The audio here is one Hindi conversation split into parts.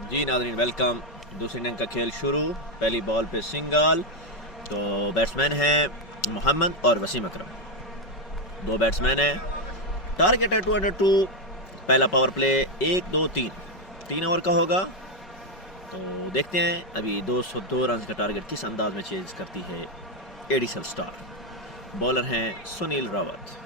जी नाज़रीन वेलकम। दूसरी इनिंग का खेल शुरू। पहली बॉल पे सिंगल। तो बैट्समैन हैं मोहम्मद और वसीम अकरम, दो बैट्समैन हैं। टारगेट है 202। पहला पावर प्ले 1 2 3 3 ओवर का होगा। तो देखते हैं अभी 202 रन का टारगेट किस अंदाज में चेंज करती है एडिसल स्टार। बॉलर हैं सुनील रावत।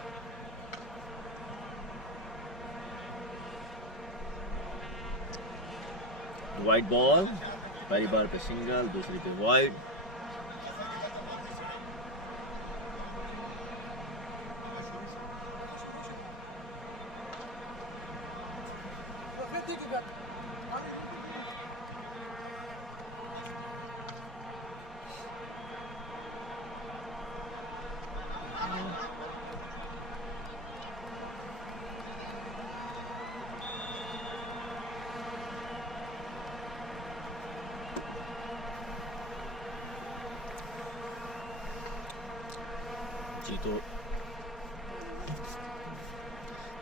वाइड बॉल, पहली बार पे सिंगल, दूसरी पे वाइड। जी तो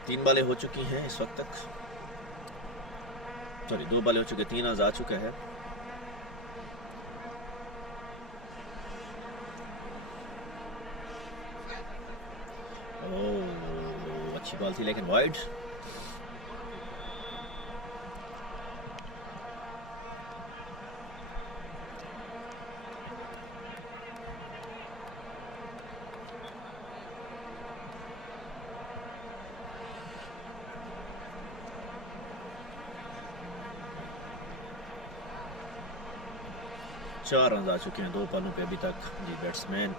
3 बॉलें हो चुकी हैं इस वक्त तक। सॉरी 2 बॉलें हो चुके, 3 रन आ चुका है। ओह अच्छी बॉल थी लेकिन वाइड। चार रन आ चुके हैं 2 बॉलों पे अभी तक। जी बैट्समैन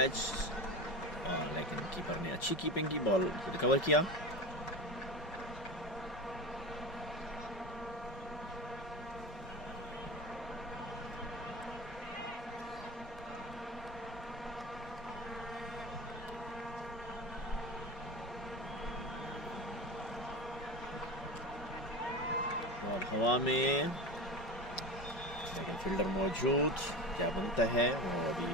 एच, लेकिन कीपर ने अच्छी कीपिंग की, बॉल रिकवर किया। बॉल हवा में, लेकिन फील्डर मौजूद। क्या बनता है वो अभी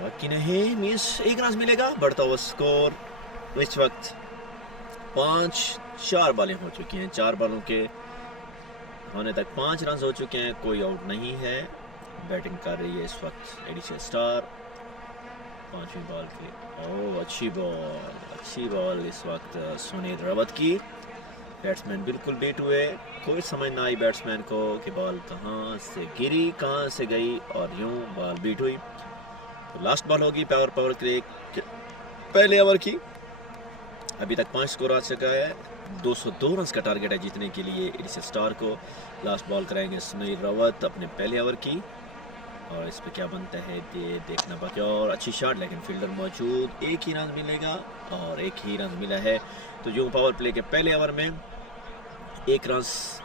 बाकी नहीं। मिस, 1 रन मिलेगा। बढ़ता हुआ स्कोर इस वक्त 4 बॉलें हो चुकी हैं। 4 बॉलों के होने तक 5 रन हो चुके हैं, कोई आउट नहीं है। बैटिंग कर रही है इस वक्त एडिसल स्टार। 5वीं बॉल की, ओह अच्छी बॉल इस वक्त सुनील रावत की। बैट्समैन बिल्कुल बीट हुए। कोई समझ ना आई बैट्समैन को कि बॉल कहाँ से गिरी, कहाँ से गई, और यूं बॉल बीट हुई। तो लास्ट बॉल होगी पावर के पहले ओवर की। अभी तक 5 स्कोर आ चुका है। 202 रन का टारगेट है जीतने के लिए एडिसल स्टार को। लास्ट बॉल कराएंगे सुनील रावत अपने पहले ओवर की, और इस पर क्या बनता है ये देखना बाकी। और अच्छी शॉट, लेकिन फील्डर मौजूद। 1 ही रन मिलेगा और 1 ही रन मिला है। तो यूं पावर प्ले के पहले ओवर में 1 रन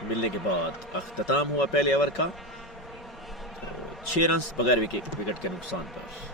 मिलने के बाद अख्ताम हुआ पहले ओवर का। तो 6 रन बगैर विकेट के नुकसान पर।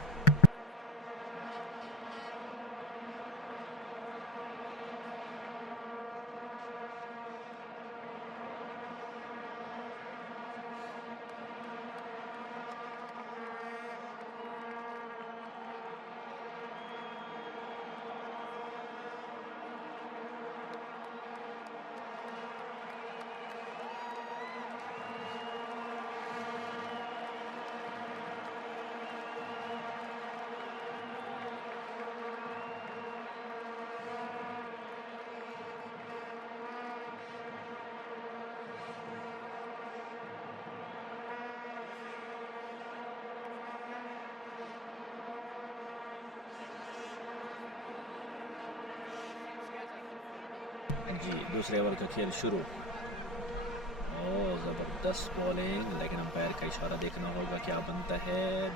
जी दूसरे ओवर का खेल शुरू। ओह ज़बरदस्त बॉलिंग, लेकिन अंपायर का इशारा देखना होगा क्या बनता है।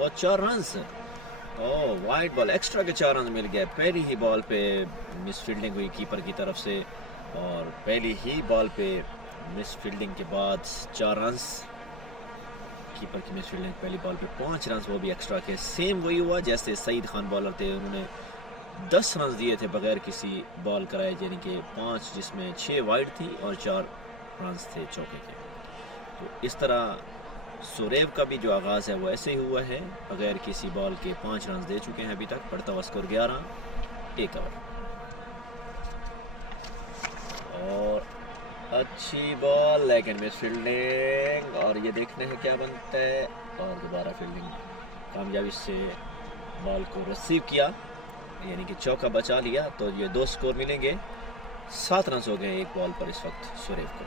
और 4 रन। ओह वाइड बॉल, एक्स्ट्रा के 4 रन मिल गए। पहली ही बॉल पे मिस फील्डिंग हुई कीपर की तरफ से, और पहली ही बॉल पे मिस फील्डिंग के बाद 4 रन। कीपर की मिस फील्डिंग, पहली बॉल पे 5 रन, वो भी एक्स्ट्रा के। सेम वही हुआ जैसे सईद खान बॉलर थे, उन्होंने 10 रन दिए थे बगैर किसी बॉल कराए, यानी कि 5 जिसमें 6 वाइड थी और 4 रन थे चौके के। तो इस तरह सुरेव का भी जो आगाज़ है वो ऐसे ही हुआ है, बगैर किसी बॉल के 5 रन दे चुके हैं अभी तक। बढ़ता हुआ स्कोर 11, 1 ओवर। और अच्छी बॉल लेकिन मिस फील्डिंग, और ये देखते हैं क्या बनता है। और दोबारा फील्डिंग कामयाबी से बॉल को रिसीव किया, यानी कि चौका बचा लिया। तो ये 2 स्कोर मिलेंगे। 7 रन हो गए एक बॉल पर इस वक्त सुरेव को।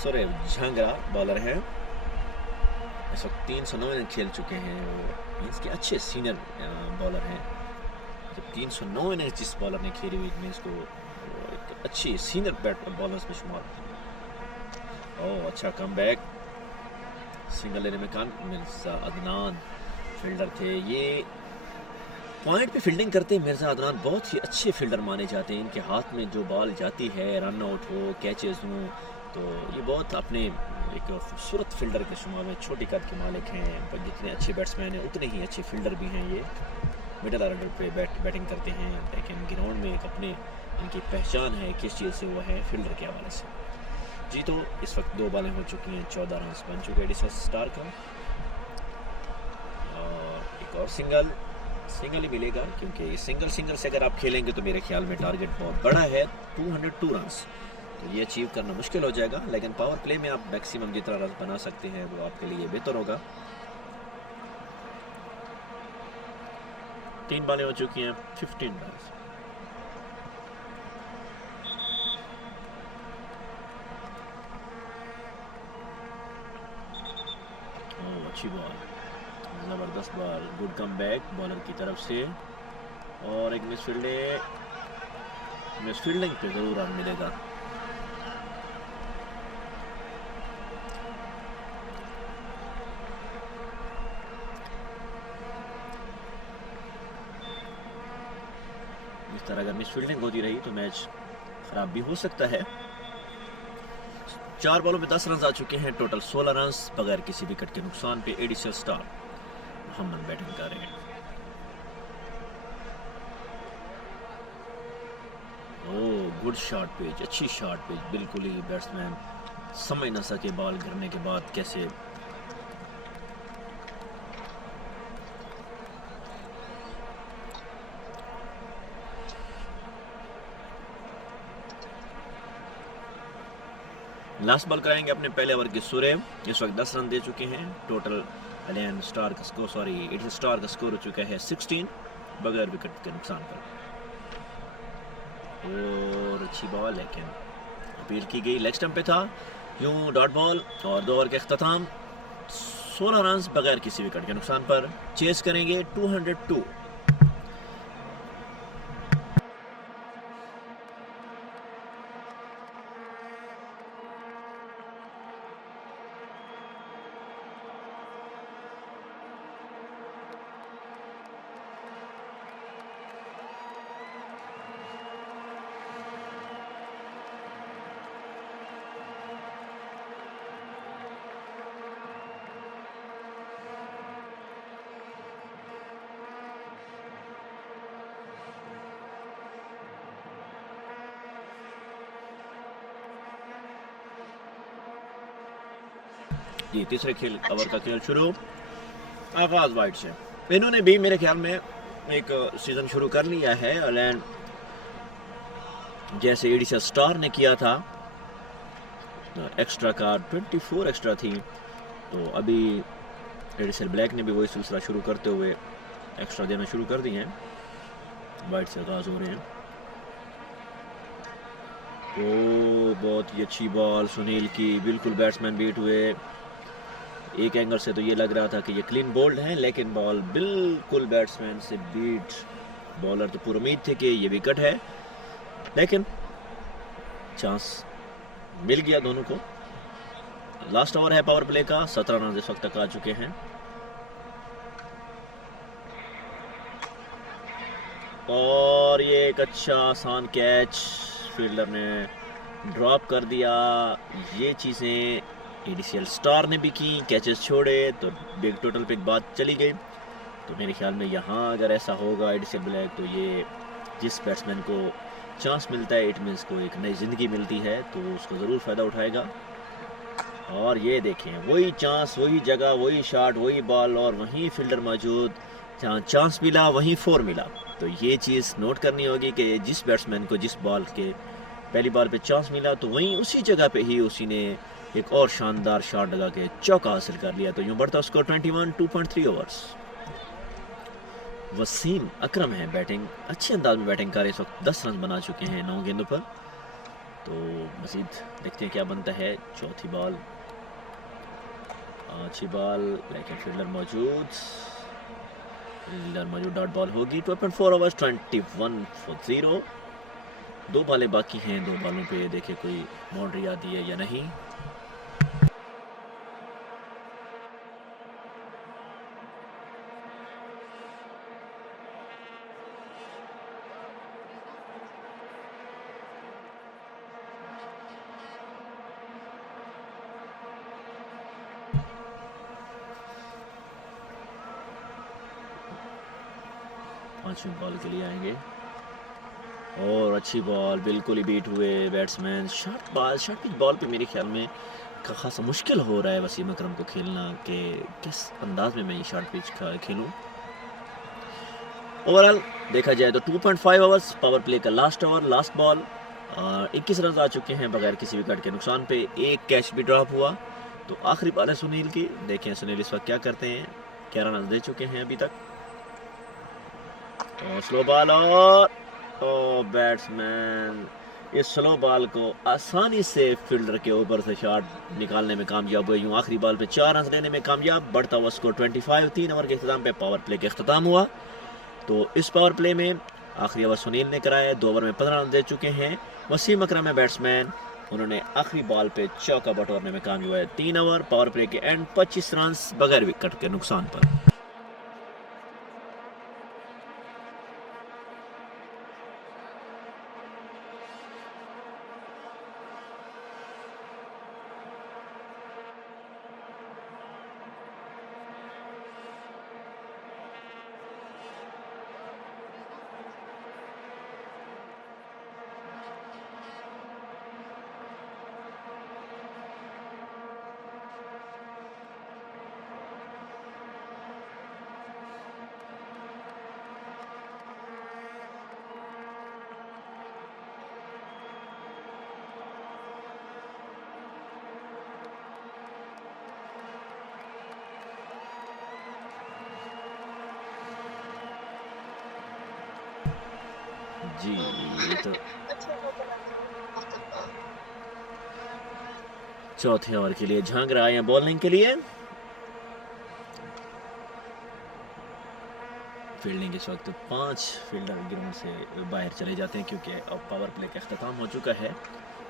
सुरेव झांगरा बॉलर है, इस वक्त 309 इनिंग खेल चुके हैं। वो इसके अच्छे सीनियर बॉलर हैं। जब 309 इनिंग जिस बॉलर ने खेली हुई में इसको एक अच्छी सीनियर बैटर बॉलर्स में शुमार। ओह अच्छा कम बैक, सिंगल लेने में मिर्जा अदनान फील्डर थे। ये पॉइंट पे फील्डिंग करते हैं मिर्ज़ा अदनान, बहुत ही अच्छे फील्डर माने जाते हैं। इनके हाथ में जो बॉल जाती है, रन आउट हो, कैचेस हों, तो ये बहुत अपने एक खूबसूरत फील्डर के शुमार में। छोटी कद के मालिक हैं, पर जितने अच्छे बैट्समैन हैं उतने ही अच्छे फील्डर भी हैं। ये मिडल ऑर्डर पे बैटिंग करते हैं, लेकिन ग्राउंड में एक अपने इनकी पहचान है किस चीज़ से, वो है फील्डर के हवाले से। जी तो इस वक्त 2 बॉलें हो चुकी हैं, 14 रन बन चुके हैं एडिसन स्टार का। और एक और सिंगल ही मिलेगा, क्योंकि सिंगल से अगर आप खेलेंगे तो मेरे ख्याल में टारगेट बहुत बड़ा है, 202 रन। तो ये अचीव करना मुश्किल हो जाएगा, लेकिन पावर प्ले में आप मैक्सिमम जितना रन बना सकते हैं वो आपके लिए बेहतर होगा। 3 बॉलें हो चुकी हैं, 15 रन। अच्छी बॉल, ज़बरदस्त ball, good come back bowler की तरफ से। और एक मिस फील्डिंग पे ज़रूर रन मिलेगा। इस तरह अगर मिस फील्डिंग होती रही तो मैच खराब भी हो सकता है। 4 बॉलों में 10 रन आ चुके हैं, टोटल 16 रन बगैर किसी विकेट के नुकसान पे। एडिशन स्टार मोहम्मद बैटिंग कर रहे हैं। ओह गुड शॉट पिच, अच्छी शॉट पिच, बिल्कुल ही बैट्समैन समझ ना सके बॉल गिरने के बाद कैसे। लास्ट बॉल कराएंगे अपने पहले ओवर के सुरेव। इस वक्त 10 रन दे चुके हैं। टोटल एडिशन स्टार का स्कोर हो चुका है 16 बगैर विकेट के नुकसान पर। और अच्छी बॉल, लेकिन अपील की गई, लेग स्टंप पे था। यूं डॉट बॉल और 2 ओवर के अख्ताम, 16 रन बगैर किसी विकेट के नुकसान पर। चेस करेंगे 202। जी तीसरे ओवर का खेल शुरू, आगाज वाइड से। इन्होंने भी मेरे ख्याल में एक सीजन शुरू कर लिया है, अलैंड जैसे एडिशन स्टार ने किया था। एक्स्ट्रा का 24 एक्स्ट्रा थी, तो अभी एडिसन ब्लैक ने भी वही सिलसिला शुरू करते हुए एक्स्ट्रा देना शुरू कर दिए हैं। वाइड से आगाज हो रहे हैं। ओ बहुत ही अच्छी बॉल सुनील की, बिल्कुल बैट्समैन बीट हुए। एक एंगल से तो ये लग रहा था कि ये क्लीन बोल्ड है, लेकिन बॉल बिल्कुल बैट्समैन से बीट। बॉलर तो पूरी उम्मीद थी कि ये विकेट है, लेकिन चांस मिल गया दोनों को। लास्ट ओवर है पावर प्ले का, 17 रन इस वक्त तक आ चुके हैं। और ये एक अच्छा आसान कैच फील्डर ने ड्रॉप कर दिया। ये चीज़ें एडिशन स्टार ने भी की, कैचेस छोड़े तो बिग टोटल पे बात चली गई। तो मेरे ख्याल में यहाँ अगर ऐसा होगा एडिशन ब्लैक, तो ये जिस बैट्समैन को चांस मिलता है, इट मीन्स को एक नई ज़िंदगी मिलती है, तो उसको ज़रूर फ़ायदा उठाएगा। और ये देखें, वही चांस, वही जगह, वही शॉट, वही बॉल और वहीं फील्डर मौजूद। जहाँ चांस मिला वहीं 4 मिला। तो ये चीज़ नोट करनी होगी कि जिस बैट्समैन को जिस बॉल के पहली बॉल पे चांस मिला तो वहीं उसी जगह पे ही उसी ने एक और शानदार शॉट लगा के चौका हासिल कर लिया। तो यूँ बढ़ता स्कोर 21, 2.3 ओवर्स। वसीम अकरम है बैटिंग, अच्छे अंदाज में बैटिंग कर रहे, इस वक्त 10 रन बना चुके हैं 9 गेंदों पर। तो मजीद देखते हैं क्या बनता है। चौथी बॉल, अच्छी बॉल, लेकिन फील्डर मौजूद, डॉट बॉल होगी। 12.4 ओवर्स, 21 फॉर 0। 2 बॉलें बाकी हैं, 2 बॉलों पे देखे कोई बाउंड्री आती है या नहीं। पांचवी बॉल के लिए आएंगे और अच्छी बॉल, बिल्कुल ही बीट हुए बैट्समैन। शॉर्ट पिच बॉल पे मेरे ख्याल में खासा मुश्किल हो रहा है वसीम अकरम को खेलना कि किस अंदाज में मैं ये शॉर्ट पिच खेलूं। ओवरऑल देखा जाए तो 2.5 ओवर्स, पावर प्ले का last over, last ball. 21 run आ चुके हैं बगैर किसी विकेट के नुकसान पे। एक कैच भी ड्रॉप हुआ। तो आखिरी बॉल है सुनील की, देखें सुनील इस वक्त क्या करते हैं। 11 रन दे चुके हैं अभी तक। और स्लो बॉल और बैट्समैन इस स्लो बॉल को आसानी से फील्डर के ऊपर से शॉट निकालने में कामयाब हुए। यूँ आखिरी बॉल पे 4 रन लेने में कामयाब। बढ़ता हुआ स्कोर 25। 3 ओवर के अख्ताम पे पावर प्ले का अख्ताम हुआ। तो इस पावर प्ले में आखिरी ओवर सुनील ने कराया। 2 ओवर में 15 रन दे चुके हैं। वसीम अकरम है बैट्समैन, उन्होंने आखिरी बॉल पे चौका बटोरने में कामयाब हुआ है। 3 ओवर, पावर प्ले के एंड 25 रन बगैर विकेट के नुकसान पर। जी ये तो चौथे ओवर के लिए झांक रहा है बॉलिंग के लिए। फील्डिंग इस वक्त 5 फील्डर ग्राउंड से बाहर चले जाते हैं क्योंकि अब पावर प्ले का अख्ताम हो चुका है।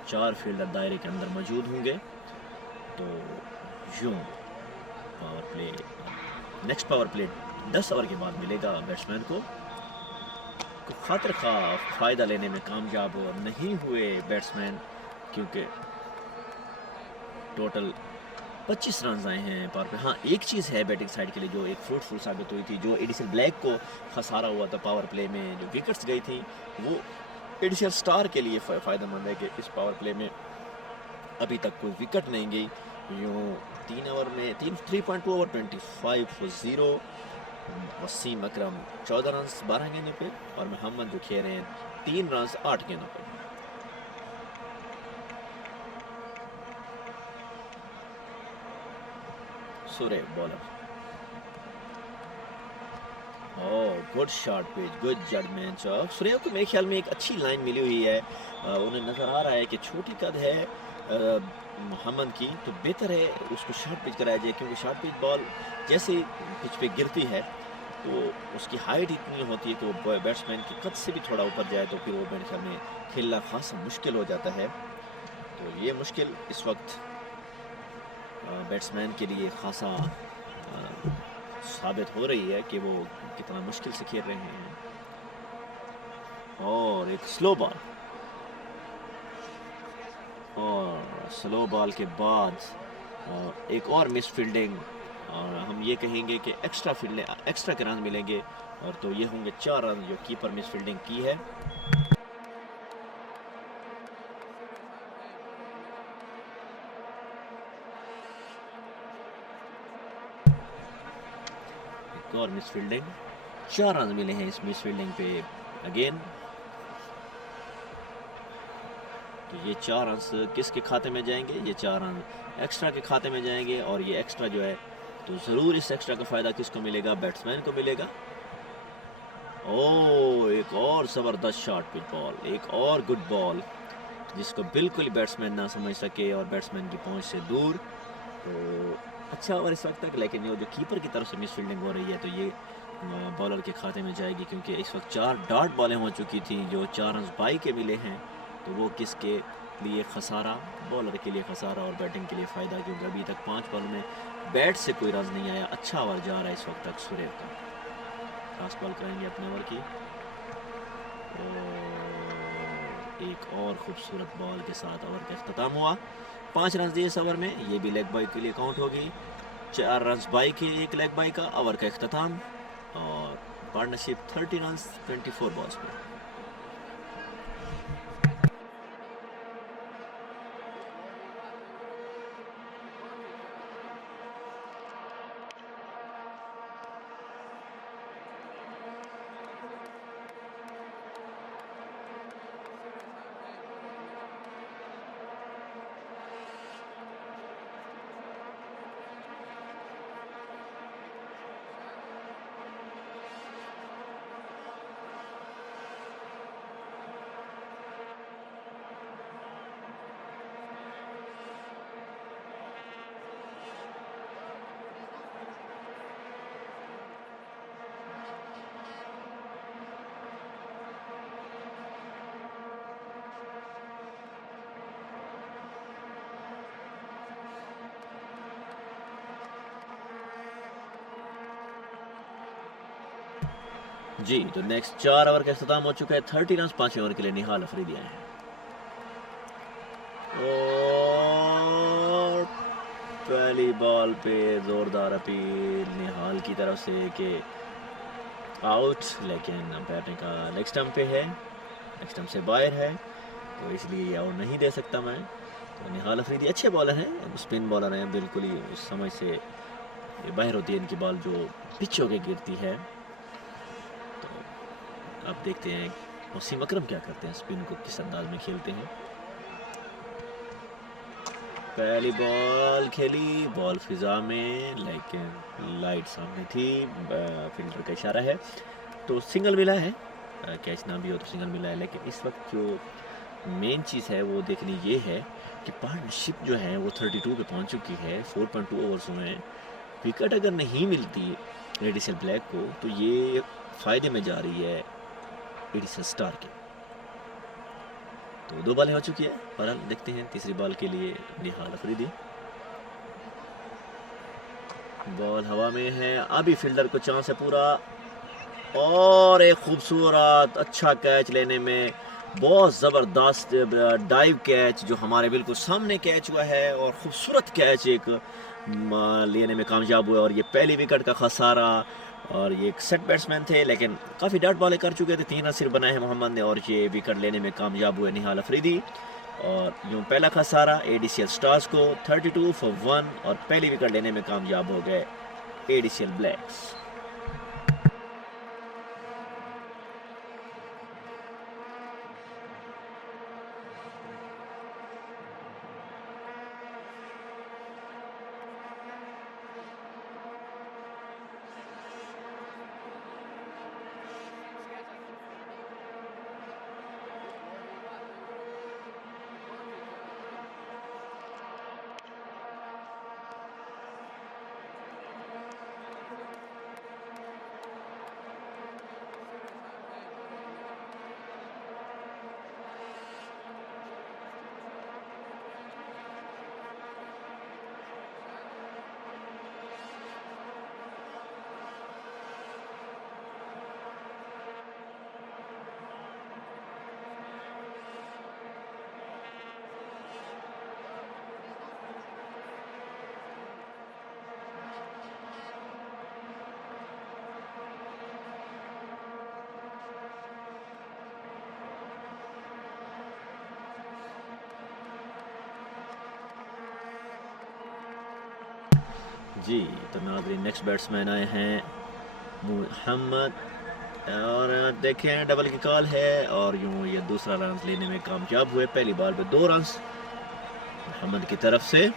4 फील्डर दायरे के अंदर मौजूद होंगे। तो यूँ power play, next power play 10 over के बाद मिलेगा बैट्समैन को। खातिर खा फ़ायदा लेने में कामयाब और नहीं हुए बैट्समैन, क्योंकि टोटल 25 रन आए हैं पावर पे। हाँ, एक चीज़ है बैटिंग साइड के लिए जो एक फ्रूटफुल साबित हुई थी, जो एडिसन ब्लैक को खसारा हुआ था पावर प्ले में, जो विकेट्स गई थी, वो एडिसन स्टार के लिए फ़ायदेमंद है कि इस पावर प्ले में अभी तक कोई विकेट नहीं गई। यूँ 3 ओवर में 3.2 ओवर 25-0। वसीम अकरम 14 रन 12 गेंदों पे और मोहम्मद जो खेल रहे हैं 3 रन 8 गेंदों पे। सुरे bowler, good shot pitch, good judgement of Surya को। मेरे ख्याल में एक अच्छी लाइन मिली हुई है। उन्हें नज़र आ रहा है कि छोटी कद है मोहम्मद की, तो बेहतर है उसको शॉर्ट पिच कराया जाए, क्योंकि शॉर्ट पिच बॉल जैसे पिच पे गिरती है तो उसकी हाइट इतनी होती है कि वो बैट्समैन की कद से भी थोड़ा ऊपर जाए तो फिर वो मेरे ख्याल में खेलना खासा मुश्किल हो जाता है। तो ये मुश्किल इस वक्त बैट्समैन के लिए खासा साबित हो रही है कि वो कितना मुश्किल से खेल रहे हैं। और एक स्लो बॉल, और स्लो बॉल के बाद एक और मिस फील्डिंग, और हम ये कहेंगे कि एक्स्ट्रा के रन मिलेंगे, और तो ये होंगे 4 रन जो कीपर मिस फील्डिंग की है। एक और मिस फील्डिंग, 4 रन मिले हैं इस मिस फील्डिंग पे अगेन। तो ये 4 रन किसके खाते में जाएंगे? ये 4 रन एक्स्ट्रा के खाते में जाएंगे, और ये एक्स्ट्रा जो है तो ज़रूर इस एक्स्ट्रा का फ़ायदा किसको मिलेगा? बैट्समैन को मिलेगा। ओ, एक और ज़बरदस्त शॉट पिच बॉल, एक और गुड बॉल जिसको बिल्कुल बैट्समैन ना समझ सके और बैट्समैन की पहुंच से दूर। तो अच्छा ओवर इस वक्त तक, लेकिन ये जो कीपर की तरफ से मिस फील्डिंग हो रही है तो ये बॉलर के खाते में जाएगी, क्योंकि इस वक्त 4 डॉट बॉलें हो चुकी थी जो 4 रन बाई के मिले हैं। तो वो किसके लिए खसारा? बॉलर के लिए खसारा और बैटिंग के लिए फ़ायदा, क्योंकि अभी तक 5 बॉल में बैट से कोई रन नहीं आया। अच्छा ओवर जा रहा है इस वक्त तक सुरेख का। लास्ट बॉल कराएंगे अपने ओवर की, और एक और खूबसूरत बॉल के साथ ओवर का अख्ताम हुआ। 5 रन दिए इस ओवर में, ये भी लेग बाई के लिए काउंट होगी। 4 रन बाई के, एक लेग बाई का ओवर का अख्ताम, और पार्टनरशिप 30 रन 24 बॉल्स में। जी, तो नेक्स्ट 4 ओवर का अख्ताम हो चुका है। 30 रन 5 ओवर के लिए निहाल अफरीदी आए हैं, और पहली बॉल पे जोरदार अपील निहाल की तरफ से कि आउट, लेकिन बैटिंग का लेग स्टंप पे है, लेग स्टंप से बाहर है, तो इसलिए ये आउट नहीं दे सकता मैं। तो निहाल अफरीदी अच्छे बॉलर हैं, स्पिन बॉलर हैं, बिल्कुल ही उस समय से ये बाहर होती है इनकी बॉल जो पिच होके गिरती है। अब देखते हैं वसीम अकरम क्या करते हैं, स्पिन को किस अंदाज में खेलते हैं। पहली बॉल खेली, बॉल फिजा में, लेकिन लाइट सामने थी, फील्डर का इशारा है, तो सिंगल मिला है। कैच ना भी हो तो सिंगल मिला है, लेकिन इस वक्त जो मेन चीज़ है वो देखनी ये है कि पार्टनरशिप जो है वो 32 पे पहुंच चुकी है। 4.2 ओवर्स में विकेट अगर नहीं मिलती एडिसल ब्लैक को तो ये फ़ायदे में जा रही है एडिसल स्टार के। तो 2 बॉलें हो चुकी है, और देखते हैं तीसरी बॉल के लिए निहाल अफरीदी। बॉल हवा में है, अभी फील्डर को चांस है पूरा, और एक खूबसूरत अच्छा कैच लेने में, बहुत ज़बरदस्त डाइव कैच जो हमारे बिल्कुल सामने कैच हुआ है, और ख़ूबसूरत कैच एक लेने में कामयाब हुआ, और ये पहली विकेट का खसारा। और ये एक सेट बैट्समैन थे, लेकिन काफ़ी डॉट बॉलें कर चुके थे, 3 रन सिर्फ बनाए हैं मोहम्मद ने, और ये विकेट लेने में कामयाब हुए निहाल अफरीदी। और यूँ पहला खसारा एडीसीएल स्टार्स को 32 फॉर 1, और पहली विकेट लेने में कामयाब हो गए एडीसीएल ब्लैक्स। जी, तो नाज़रीन नेक्स्ट बैट्समैन आए हैं मोहम्मद, और देखें डबल की कॉल है और यूं ये दूसरा रन लेने में कामयाब हुए। पहली बॉल पे 2 रन मोहम्मद की तरफ से।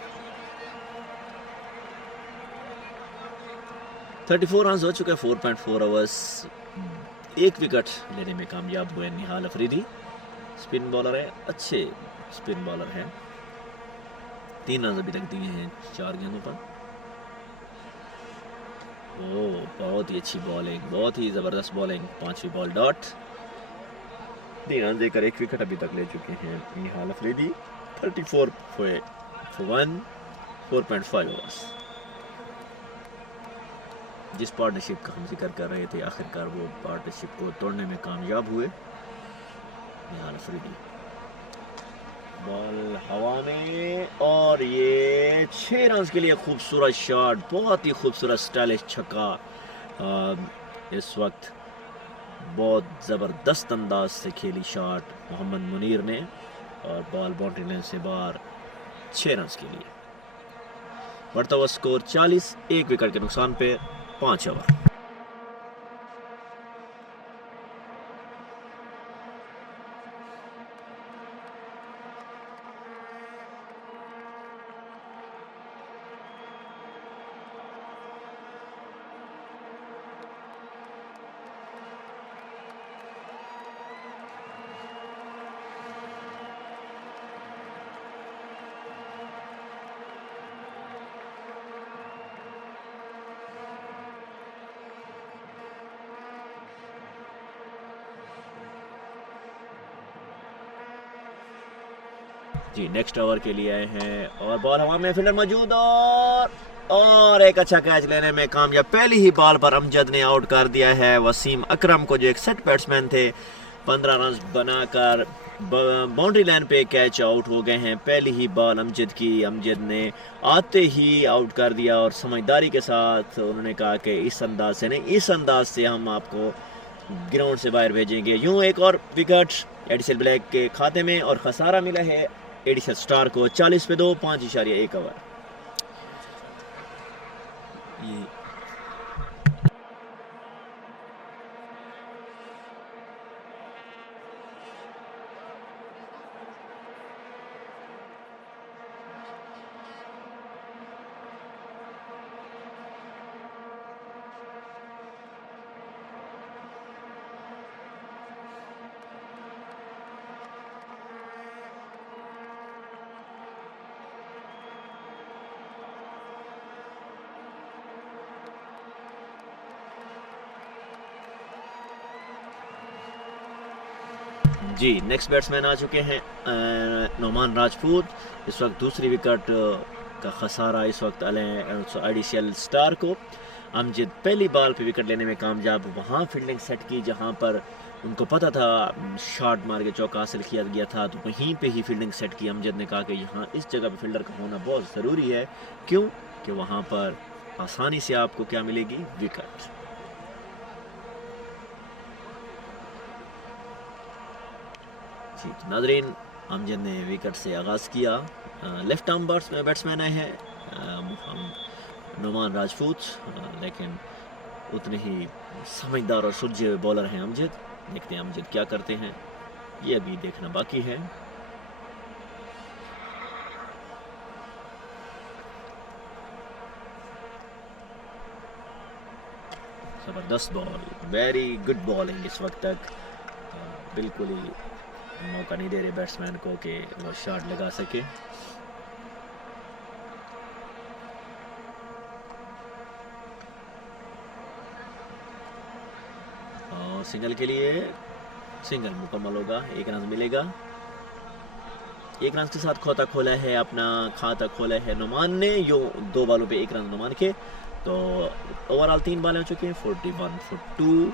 34 रन हो चुके, 4.4 ओवर्स। एक विकेट लेने में कामयाब हुए निहाल अफरीदी। स्पिन बॉलर है, अच्छे स्पिन बॉलर हैं। 3 रन अभी तक दिए हैं 4 गेंदों पर। ओह, बहुत ही अच्छी बॉलिंग, बहुत ही ज़बरदस्त बॉलिंग। 5वीं बॉल डॉट। 3 रन देकर 1 विकेट अभी तक ले चुके हैं निहाल अफरीदी। 34 for 1, 4.5 overs. जिस पार्टनरशिप का हम जिक्र कर रहे थे, आखिरकार वो पार्टनरशिप को तोड़ने में कामयाब हुए निहाल अफरीदी। बॉल हवा में और ये 6 रन के लिए खूबसूरत शॉट, बहुत ही खूबसूरत स्टाइलिश छक्का। इस वक्त बहुत ज़बरदस्त अंदाज से खेली शॉट मोहम्मद मुनीर ने और बॉल बाउंड्री लाइन से बाहर। 6 रन के लिए बढ़ता हुआ स्कोर 40, 1 विकेट के नुकसान पे 5 ओवर। जी, नेक्स्ट ओवर के लिए आए हैं और बॉल हवा में, फील्डर मौजूद और एक अच्छा कैच लेने में कामयाब। पहली ही बॉल पर अमजद ने आउट कर दिया है वसीम अकरम को, जो एक सेट बैट्समैन थे। 15 रन बनाकर बाउंड्री लाइन पे कैच आउट हो गए हैं। पहली ही बॉल अमजद की, अमजद ने आते ही आउट कर दिया और समझदारी के साथ उन्होंने कहा कि इस अंदाज से नहीं, इस अंदाज से हम आपको ग्राउंड से बाहर भेजेंगे। यूं एक और विकेट एडिशनल ब्लैक के खाते में और खसारा मिला है एडिशनल स्टार को। 40 पे 2, 5.1 ओवर। जी, नेक्स्ट बैट्समैन आ चुके हैं नोमान राजपूत। इस वक्त दूसरी विकेट का खसारा इस वक्त एडिशनल स्टार को। अमजद पहली बॉल पे विकेट लेने में कामयाब, वहाँ फील्डिंग सेट की जहाँ पर उनको पता था शॉट मार के चौका हासिल किया गया था, तो वहीं पे ही फील्डिंग सेट की। अमजद ने कहा कि यहाँ इस जगह पे फील्डर का होना बहुत ज़रूरी है। क्यों कि वहाँ पर आसानी से आपको क्या मिलेगी, विकेट। जी, तो नाजरीन, अमजद ने विकेट से आगाज़ किया। लेफ्ट आर्म बैट्समैन आए हैं नोमान राजपूत, लेकिन उतने ही समझदार और सुलझे हुए बॉलर हैं अमजद। देखते हैं अमजद क्या करते हैं, ये अभी देखना बाकी है। ज़बरदस्त बॉल, वेरी गुड बॉलिंग इस वक्त तक। बिल्कुल ही मौका नहीं दे रहे बैट्समैन को कि वो शॉट लगा सके। और सिंगल के लिए सिंगल मुकम्मल होगा, 1 रन मिलेगा। 1 रन के साथ खाता खोला है, अपना खाता खोला है नुमान ने। यो 2 बॉलों पे 1 रन नुमान के, तो ओवरऑल 3 बॉल हो चुके हैं। 41 for 2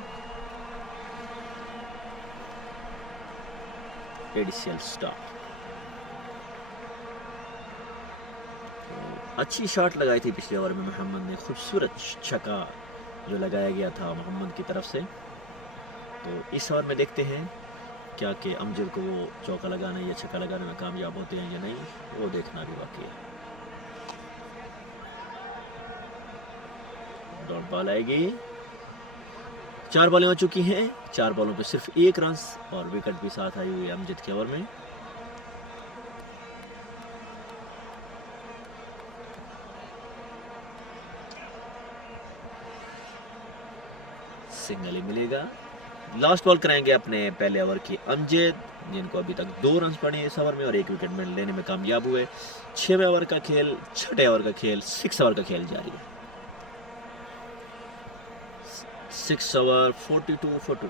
एडिशनल स्टार। अच्छी शॉट लगाई थी पिछले ओवर में मोहम्मद ने, खूबसूरत छक्का जो लगाया गया था मोहम्मद की तरफ से। तो इस ओवर में देखते हैं क्या कि अमजद को वो चौका लगाना या छक्का लगाने में कामयाब होते हैं या नहीं, वो देखना भी बाकी है। डॉट बॉल आएगी 4 बॉलें हो चुकी हैं, 4 बॉलों पे सिर्फ 1 रन और विकेट भी साथ आई हुई है अमजद के ओवर में। सिग्नल ही मिलेगा। लास्ट बॉल कराएंगे अपने पहले ओवर की अमजद, जिनको अभी तक 2 रन पड़े इस ओवर में और 1 विकेट में लेने में कामयाब हुए। 6वें ओवर का खेल, 6ठे ओवर का खेल, 6 ओवर का खेल जारी है। 6 over 42 for 2।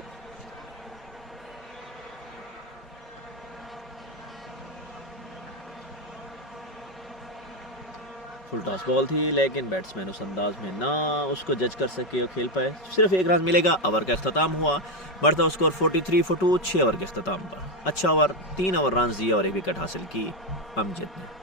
Full toss ball थी, लेकिन बैट्समैन उस अंदाज में ना उसको जज कर सके और खेल पाए। सिर्फ 1 रन मिलेगा। ओवर का अख्ताम हुआ, बढ़ता स्कोर 43 for 2। 6 ओवर के अख्ताम पर अच्छा ओवर, 3 ओवर रन दिए और 1 विकेट हासिल की अमजद ने।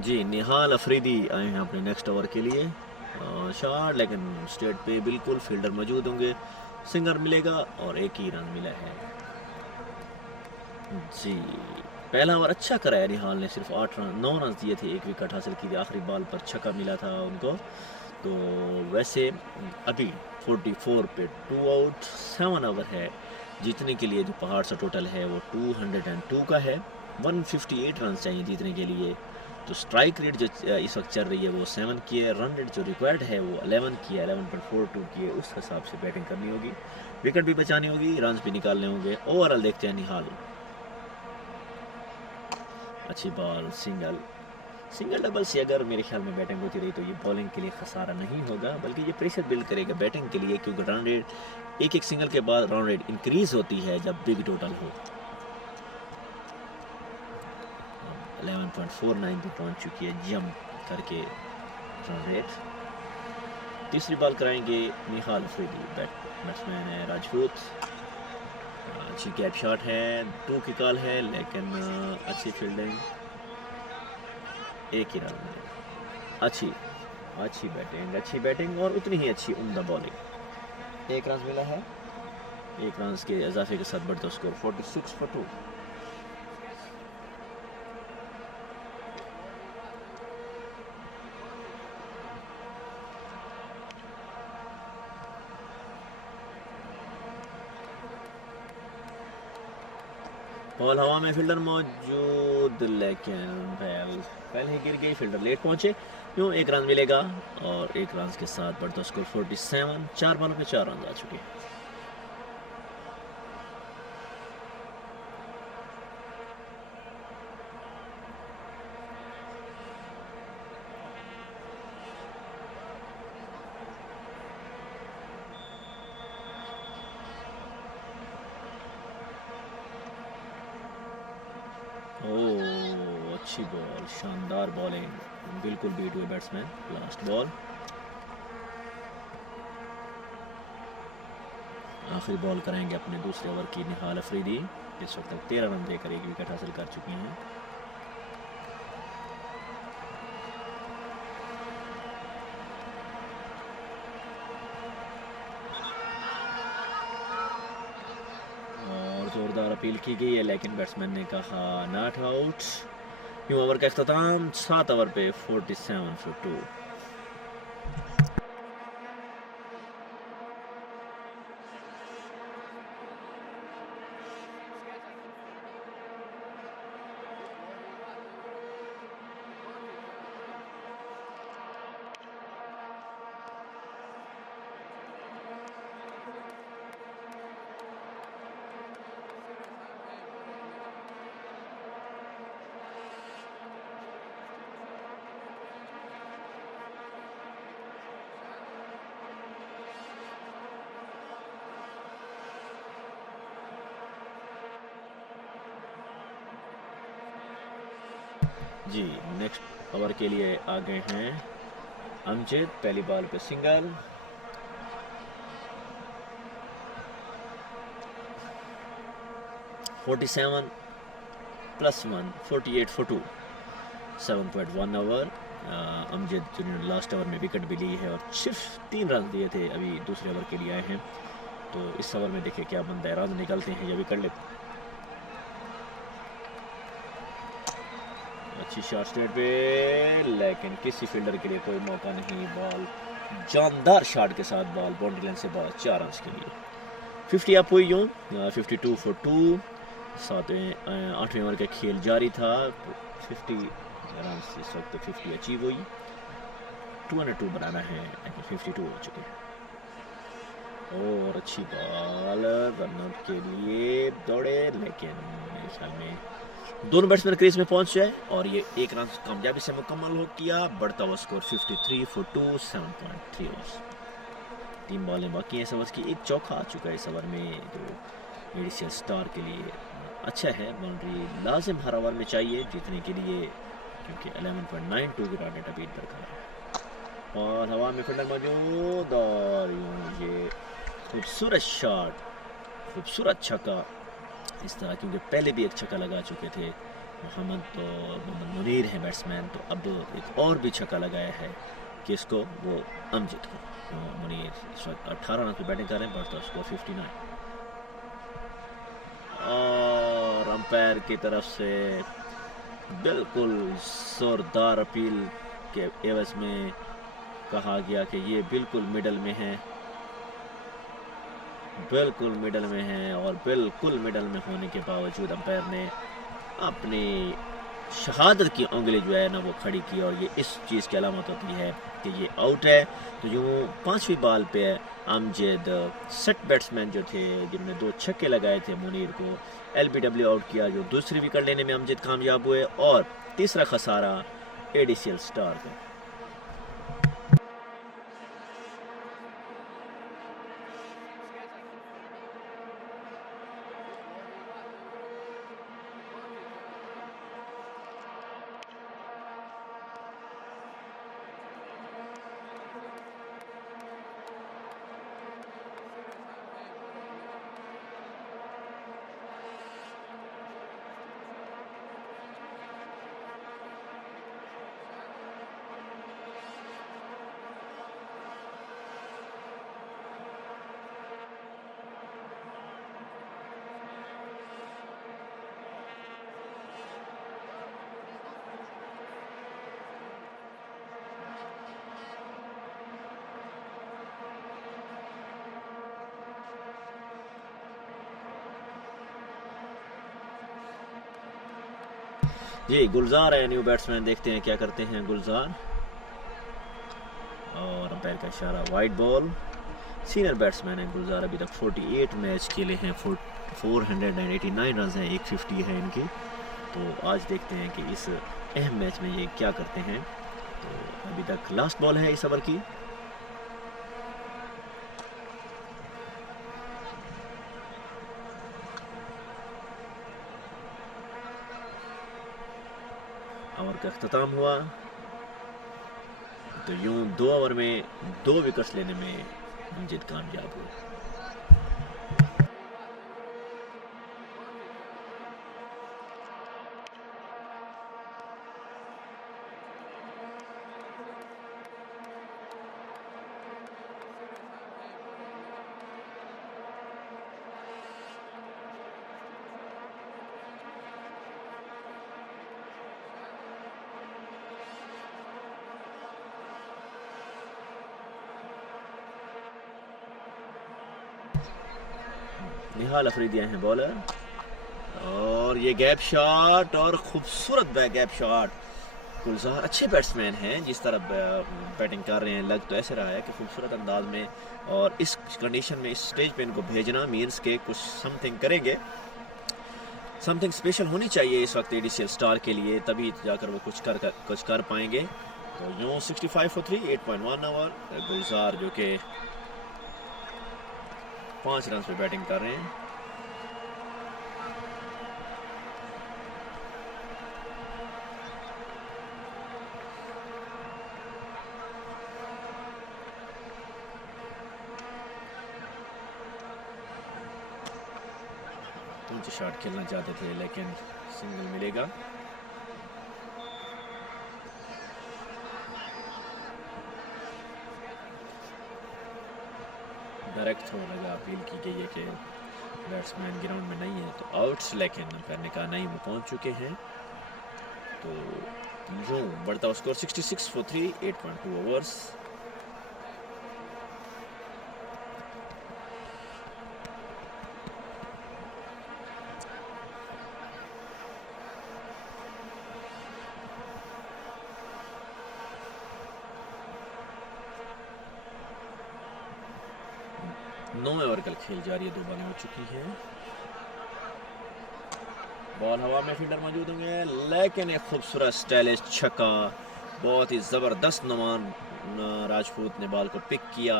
जी, निहाल अफरीदी आए हैं अपने नेक्स्ट ओवर के लिए। शॉट, लेकिन स्टेट पे बिल्कुल फील्डर मौजूद होंगे। सिंगर मिलेगा और 1 ही रन मिला है। जी, पहला ओवर अच्छा कराया निहाल ने, सिर्फ 9 रन दिए थे, 1 विकेट हासिल की थी। आखिरी बॉल पर छक्का मिला था उनको। तो वैसे अभी 44 पे 2 आउट, 7 ओवर है। जीतने के लिए जो पहाड़ सा टोटल है वो 202 का है। 158 रन चाहिए जीतने के लिए। तो स्ट्राइक रेट जो इस वक्त चल रही है वो 7 की है। रन रेट जो रिक्वायर्ड है वो 11 की है, 11.42 की है। उस हिसाब से बैटिंग करनी होगी, विकेट भी बचानी होगी, रन भी निकालने होंगे। ओवरऑल देखते हैं निहाल। अच्छी बॉल, सिंगल डबल से अगर मेरे ख्याल में बैटिंग होती रही तो ये बॉलिंग के लिए खसारा नहीं होगा, बल्कि ये प्रेशर बिल्ड करेगा बैटिंग के लिए, क्योंकि रन रेट एक सिंगल के बाद रन रेट इंक्रीज होती है जब बिग टोटल हो। 11.49 पे पहुंच चुकी है जंप करके रन रेट। तीसरी बॉल कराएंगे निहाल अफरीदी, बैट्समैन है राजपूत। अच्छी गैप शॉट है, 2 की कॉल है, लेकिन अच्छी फील्डिंग, 1 ही रन मिले। अच्छी बैटिंग और उतनी ही अच्छी उम्दा बॉलिंग। 1 रन मिला है। 1 रन के इजाफे के साथ बढ़ता स्कोर 46 for 2। बॉल हवा में, फील्डर मौजूद, लेकिन पहले ही गिर गई, फील्डर लेट पहुंचे। यूँ 1 रन मिलेगा और 1 रन के साथ बढ़ता स्कोर 47। 4 बॉलों पे 4 रन आ चुके हैं। ओह, अच्छी बॉल, शानदार बॉलिंग, बिल्कुल बीट हुए बैट्समैन। लास्ट बॉल, आखिरी बॉल कराएंगे अपने दूसरे ओवर की निहाल अफरीदी। इस वक्त तक 13 रन देकर 1 विकेट हासिल कर चुकी हैं। और जोरदार अपील की गई है, लेकिन बैट्समैन ने कहा नॉट आउट। यूँ ओवर का अख्ताम, 7 ओवर पे 47 for 2। जी, नेक्स्ट ओवर के लिए आ गए हैं अमजद। पहली बॉल पे single, 47 plus 1 48 for 2 7.1 over. Amjad जिन्होंने लास्ट ओवर में विकेट भी ली है और सिर्फ 3 रन दिए थे, अभी दूसरे ओवर के लिए आए हैं। तो इस ओवर में देखिए क्या बनता है, रन निकलते हैं या विकेट लेते। अच्छी शॉट स्ट्रेट पे, लेकिन किसी फील्डर के लिए कोई मौका नहीं। बॉल जानदार शॉट के साथ बॉल बाउंड्री लाइन से बाहर, 4 रन के लिए। 50 अप हुई यूँ, 52 for 2। 8वें ओवर का खेल जारी था। 50 रन इस वक्त 50 अचीव हुई। 202 बनाना है, लेकिन 52 हो चुके हैं। और अच्छी बॉल रनआउट के लिए दौड़े, लेकिन मेरे ख्याल में दोनों बैट्समैन क्रीज में पहुंच जाए और ये 1 रन कामयाबी से मुकम्मल हो किया। बढ़ता हुआ स्कोर 53 for 2 7.3 ओवर्स। 3 बॉलें बाकी हैं इस ओवर की। एक चौका आ चुका है इस ओवर में, जो एडिशियल स्टार के लिए अच्छा है। बाउंड्री लाजिम हर ओवर में चाहिए जीतने के लिए, क्योंकि 11.92 की टारगेट अभी बरकरार है। और हवा में फील्डर मौजूद और यूँ ये खूबसूरत शॉट, खूबसूरत छक्का इस तरह, क्योंकि पहले भी एक छक्का लगा चुके थे मोहम्मद मुनीर हैं बैट्समैन, तो अब एक और भी छक्का लगाया है किसको, वो अमजद को। मुनीर इस वक्त 18 रन की बैटिंग कर रहे हैं, बढ़ता स्कोर 59। और अंपायर की तरफ से बिल्कुल जोरदार अपील के एवज में कहा गया कि ये बिल्कुल मिडल में है, बिल्कुल मिडल में है। और बिल्कुल मिडल में होने के बावजूद अंपायर ने अपनी शहादत की उंगली जो है ना वो खड़ी की, और ये इस चीज़ की अलामत होती है कि ये आउट है। तो यूँ 5वीं बॉल पे अमजद सेट बैट्समैन जो थे, जिन्होंने 2 छक्के लगाए थे, मुनीर को LBW आउट किया, जो दूसरी विकेट लेने में अमजद कामयाब हुए। और तीसरा खसारा एडिशियल स्टार का। जी गुलजार है न्यू बैट्समैन, देखते हैं क्या करते हैं गुलजार। और अंपायर का इशारा, वाइड बॉल। सीनियर बैट्समैन है गुलजार, अभी तक 48 मैच खेले हैं, 489 रन हैं, 150 है इनकी। तो आज देखते हैं कि इस अहम मैच में ये क्या करते हैं। तो अभी तक लास्ट बॉल है इस ओवर की। ओवर का अख्ताम हुआ, तो यूं 2 ओवर में 2 विकेट्स लेने में अमजद कामयाब हुए। निहाल अफरीदी हैं बॉलर, और ये गैप शॉट, और खूबसूरत गैप शॉट। गुलजार अच्छे बैट्समैन हैं, जिस तरह बैटिंग कर रहे हैं लग तो ऐसे रहा है कि खूबसूरत अंदाज में, और इस कंडीशन में इस स्टेज पे इनको भेजना मीन्स के कुछ समथिंग करेंगे, समथिंग स्पेशल होनी चाहिए इस वक्त एडिशियल स्टार के लिए, तभी जाकर वो कुछ कर पाएंगे। तो यूँ 65 for 3 8.1 ओवर। गुलजार जो कि 5 रन पे बैटिंग कर रहे हैं। ऊंचे शॉट खेलना चाहते थे लेकिन सिंगल मिलेगा। डायरेक्ट थ्रो लगा, अपील की गई है कि बैट्समैन ग्राउंड में नहीं है तो आउट्स, लेकिन करने का नहीं वो पहुंच चुके हैं। तो यूं बढ़ता हुआ score 66 for 3, 8.2 overs. Now over का खेल जारी है, 2 बॉलें हो चुकी हैं। बॉल हवा में, फील्डर मौजूद होंगे, लेकिन एक खूबसूरत स्टाइलिश छक्का, बहुत ही ज़बरदस्त नुमान राजपूत ने बॉल को पिक किया,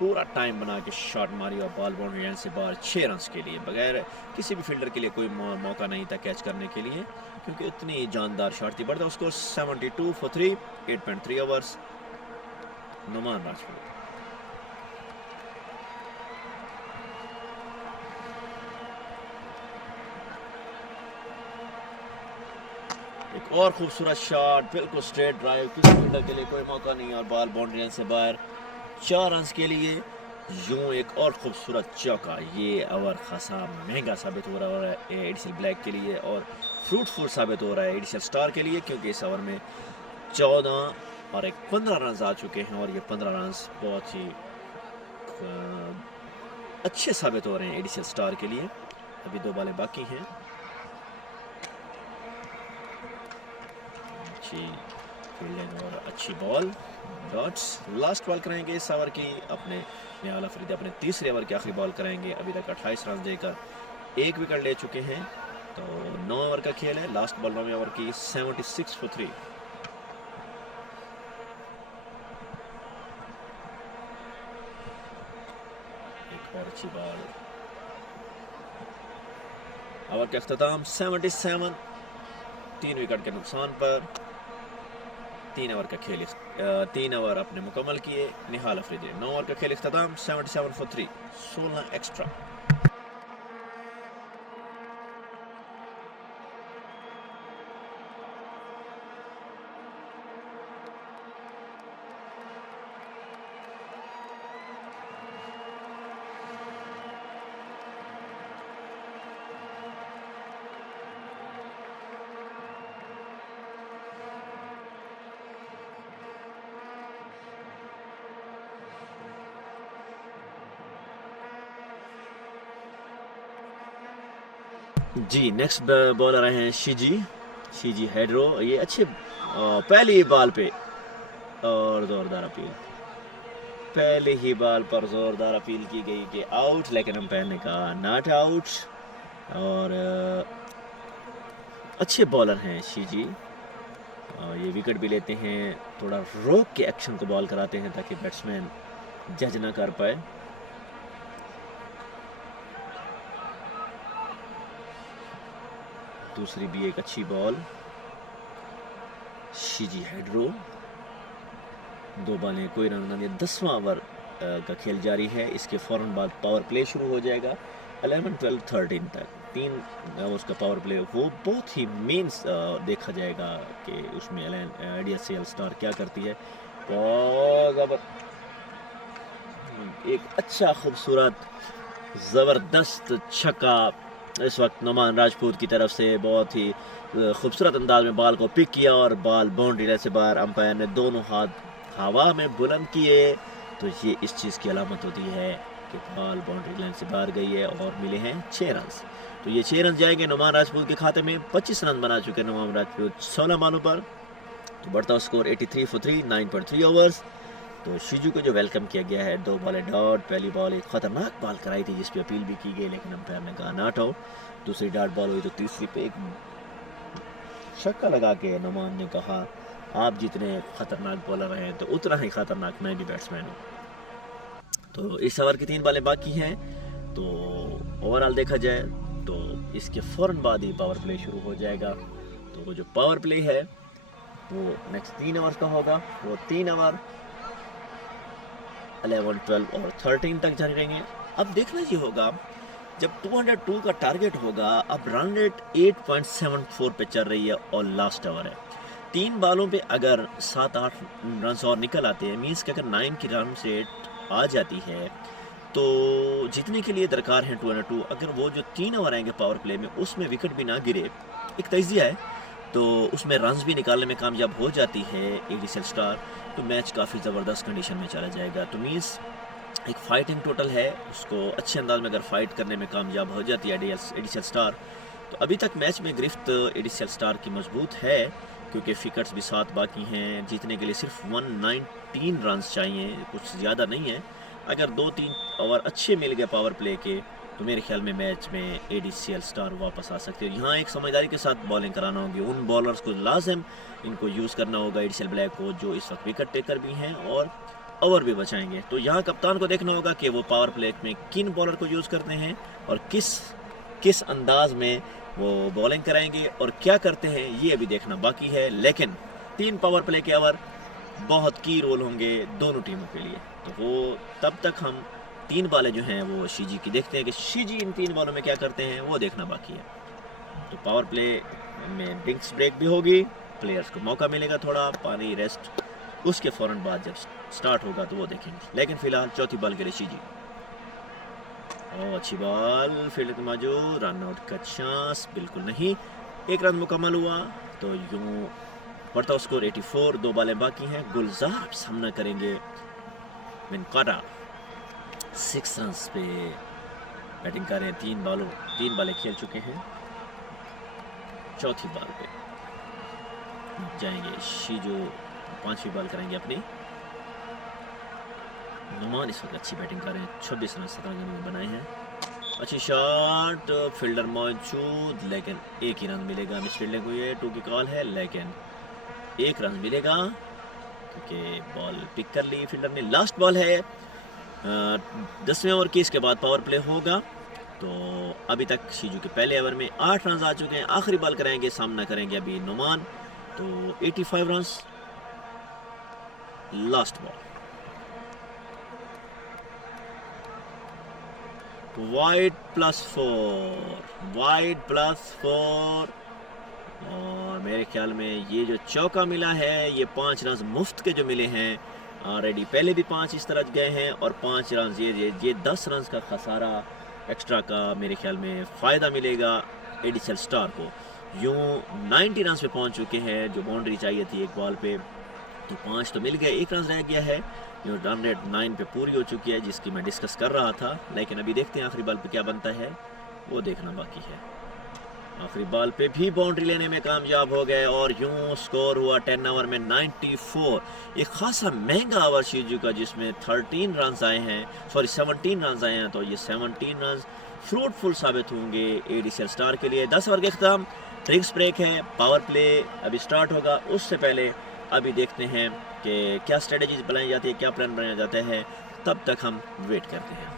पूरा टाइम बना के शॉट मारी और बॉल बाउंड्री लाइन से बाहर 6 रन के लिए, बगैर किसी भी फील्डर के लिए कोई मौका नहीं था कैच करने के लिए, क्योंकि इतनी जानदार शॉट थी। बढ़ता score 72 for 3, 8.3 overs. Numan Rajput एक और खूबसूरत शॉट, बिल्कुल स्ट्रेट ड्राइव, किसी फील्डर के लिए कोई मौका नहीं और बॉल बाउंड्री लाइन से बाहर 4 रन के लिए। यूं एक और खूबसूरत चौका, ये ओवर खासा महंगा साबित हो रहा है एडिशल ब्लैक के लिए और फ्रूटफुल साबित हो रहा है एडिशल स्टार के लिए, क्योंकि इस ओवर में 14 और एक 15 रन आ चुके हैं और ये 15 रन बहुत ही अच्छे साबित हो रहे हैं एडिशल स्टार के लिए। अभी 2 बॉलें बाकी हैं। अच्छी फील्डिंग और अच्छी बॉल, डॉट्स। लास्ट बॉल करेंगे इस ओवर की अपने निहाल अफरीदी, अपने तीसरे ओवर की आखिरी बॉल करेंगे। अभी तक 28 रन देकर 1 विकेट ले चुके हैं। तो 9 ओवर का खेल है, लास्ट बॉल 9वें ओवर की 76 फॉर 3। एक और अच्छी बॉल, ओवर का अख्ताम 77, 3 विकेट के नुकसान पर 3 ओवर का खेल, 3 ओवर अपने मुकम्मल किए निहाल अफरीदी। 9 ओवर का खेल इख्तिताम 77 फॉर 3, 16 एक्स्ट्रा। जी नेक्स्ट बॉलर आए हैं शीजी हेड्रो। ये अच्छे पहली बॉल पे और जोरदार अपील, पहले ही बॉल पर जोरदार अपील की गई कि आउट, लेकिन अंपायर ने कहा नॉट आउट। और अच्छे बॉलर हैं शीजी, ये विकेट भी लेते हैं, थोड़ा रोक के एक्शन को बॉल कराते हैं ताकि बैट्समैन जज ना कर पाए। दूसरी भी एक अच्छी बॉल, शीजी हेड्रो। 2 बॉलें कोई रन ना दिए, 10वां ओवर का खेल जारी है। इसके फौरन बाद पावर प्ले शुरू हो जाएगा 11, 12, 13 तक। 3 ओवर्स का पावर प्ले, वो बहुत ही मेन देखा जाएगा कि उसमें एडीएसएल स्टार क्या करती है। और एक अच्छा खूबसूरत ज़बरदस्त छक्का इस वक्त नुमान राजपूत की तरफ से, बहुत ही खूबसूरत अंदाज में बॉल को पिक किया और बॉल बाउंड्री लाइन से बाहर। अंपायर ने दोनों हाथ हवा में बुलंद किए, तो ये इस चीज़ की अलामत होती है कि बॉल बाउंड्री लाइन से बाहर गई है और मिले हैं 6 रन। तो ये 6 रन जाएंगे नुमान राजपूत के खाते में। 25 रन बना चुके नुमान राजपूत 16 बॉलों पर। तो बढ़ता स्कोर 83 फॉर 3, 9.3 ओवर्स। तो शीजू को जो वेलकम किया गया है, 2 बॉलें डॉट। पहली बॉल एक खतरनाक बॉल कराई थी जिस पे अपील भी की गई, लेकिन अंपायर ने कहा नॉट आउट। दूसरी डॉट बॉल हुई तो तीसरी पे एक छक्का लगा के नुमान ने कहा आप जितने खतरनाक बॉलर हैं तो उतना ही खतरनाक मैं भी बैट्समैन हूँ। तो इस ओवर की 3 बॉलें बाकी हैं। तो ओवरऑल देखा जाए तो इसके फौरन बाद ही पावर प्ले शुरू हो जाएगा। तो वो जो पावर प्ले है वो नेक्स्ट 3 ओवर्स का होगा। वो 3 ओवर 11, 12 और 13 तक जारी रहेंगे। अब देखना ये होगा जब 202 का टारगेट होगा, अब रन रेट 8.74 पे चल रही है और लास्ट ओवर है। 3 बॉलों पे अगर 7-8 रन और निकल आते हैं, मीन्स कि अगर 9 की रन रेट आ जाती है तो जीतने के लिए दरकार है 202। अगर वो जो 3 ओवर आएंगे पावर प्ले में उसमें विकेट भी ना गिरे, एक तजिया है, तो उसमें रन्स भी निकालने में कामयाब हो जाती है एडीसीएल स्टार, तो मैच काफ़ी ज़बरदस्त कंडीशन में चला जाएगा। तो मीन्स एक फाइटिंग टोटल है, उसको अच्छे अंदाज में अगर फाइट करने में कामयाब हो जाती है एडीसीएल स्टार, तो अभी तक मैच में गिरफ्त एडीसीएल स्टार की मजबूत है, क्योंकि फिकर्स भी 7 बाकी हैं। जीतने के लिए सिर्फ 119 रन चाहिए, कुछ ज़्यादा नहीं है। अगर 2-3 ओवर अच्छे मिल गए पावर प्ले के, तो मेरे ख्याल में मैच में एडीसीएल स्टार वापस आ सकते हैं। यहाँ एक समझदारी के साथ बॉलिंग कराना होगी, उन बॉलर्स को लाजम इनको यूज़ करना होगा एडीसीएल ब्लैक को, जो इस वक्त विकेट टेकर भी हैं और ओवर भी बचाएंगे। तो यहाँ कप्तान को देखना होगा कि वो पावर प्ले में किन बॉलर को यूज़ करते हैं और किस किस अंदाज में वो बॉलिंग कराएंगे और क्या करते हैं, ये अभी देखना बाकी है। लेकिन 3 पावर प्ले के ओवर बहुत की रोल होंगे दोनों टीमों के लिए, तो वो तब तक हम 3 बॉलें जो हैं वो शीजी की देखते हैं कि शीजी इन 3 बॉलों में क्या करते हैं, वो देखना बाकी है। तो पावर प्ले में ड्रिंक्स ब्रेक भी होगी, प्लेयर्स को मौका मिलेगा थोड़ा पानी रेस्ट, उसके फ़ौरन बाद जब स्टार्ट होगा तो वो देखेंगे। लेकिन फिलहाल चौथी बॉल के लिए शीजी, अच्छी बॉल फील्ड में मौजूद, रन आउट का चांस बिल्कुल नहीं, 1 रन मुकम्मल हुआ। तो यूं बढ़ता स्कोर 84, 2 बॉलें बाकी हैं। गुलजार सामना करेंगे मिनकाटा, 6 रन पे बैटिंग कर रहे हैं। 3 बॉलें खेल चुके हैं, चौथी बॉल पे जाएंगे शीजो, 5वीं बॉल करेंगे अपनी। नुमान इस वक्त अच्छी बैटिंग कर रहे हैं, 26 रन 17 गेंदों में बनाए हैं। अच्छी शॉट, फील्डर मौजूद, लेकिन 1 ही रन मिलेगा। मिस फील्डिंग हुई है, 2 की कॉल है, लेकिन 1 रन मिलेगा क्योंकि बॉल पिक कर ली फील्डर ने। लास्ट बॉल है 10वें ओवर की, इसके बाद पावर प्ले होगा। तो अभी तक शीजू के पहले ओवर में 8 रन आ चुके हैं। आखिरी बॉल कराएंगे, सामना करेंगे अभी नुमान, तो 85 रन। लास्ट बॉल वाइड +4 और मेरे ख्याल में ये जो चौका मिला है, ये 5 रन मुफ्त के जो मिले हैं। ऑलरेडी पहले भी 5 इस तरह गए हैं और 5 रन ये 10 रन का खसारा एक्स्ट्रा का मेरे ख्याल में फ़ायदा मिलेगा एडीसीएल स्टार को। यूं 90 रन पे पहुंच चुके हैं, जो बाउंड्री चाहिए थी एक बॉल पे, तो 5 तो मिल गए, 1 रन रह गया है। जो रन रेट 9 पे पूरी हो चुकी है, जिसकी मैं डिस्कस कर रहा था। लेकिन अभी देखते हैं आखिरी बॉल पे क्या बनता है, वो देखना बाकी है। आखिरी बॉल पे भी बाउंड्री लेने में कामयाब हो गए और यूं स्कोर हुआ 10 ओवर में 94। एक खासा महंगा ओवर शीजू का, जिसमें 13 रन आए हैं, 17 रन आए हैं। तो ये 17 रन फ्रूटफुल साबित होंगे एडीसीएल स्टार के लिए। 10 ओवर के खत्म, ड्रिंक्स ब्रेक है, पावर प्ले अभी स्टार्ट होगा। उससे पहले अभी देखते हैं कि क्या स्ट्रेटजीज बनाई जाती है, क्या प्लान बनाया जाता है, तब तक हम वेट करते हैं।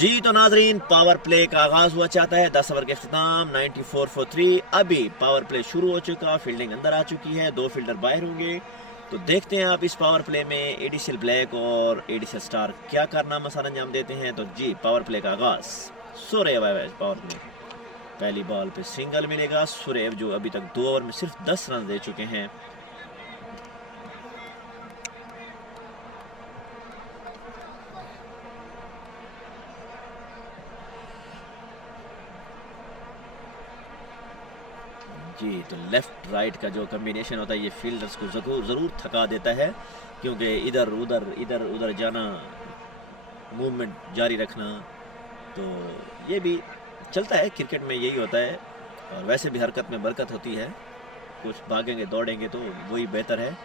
जी तो नाजरीन, पावर प्ले का आगाज हुआ चाहता है। 10 ओवर के अख्ताम 94 फॉर 3। अभी पावर प्ले शुरू हो चुका, फील्डिंग अंदर आ चुकी है, 2 फील्डर बाहर होंगे। तो देखते हैं आप इस पावर प्ले में एडिसल ब्लैक और एडिसल स्टार क्या कारनामा सर अंजाम देते हैं। तो जी पावर प्ले का आगाज। सुरेव पावर प्ले, पहली बॉल पे सिंगल मिलेगा। सुरेव जो अभी तक 2 ओवर में सिर्फ 10 रन दे चुके हैं। जी तो लेफ्ट राइट का जो कम्बिनेशन होता है ये फील्डर्स को ज़रूर थका देता है, क्योंकि इधर उधर जाना, मूवमेंट जारी रखना, तो ये भी चलता है क्रिकेट में, यही होता है। और वैसे भी हरकत में बरकत होती है, कुछ भागेंगे दौड़ेंगे तो वही बेहतर है।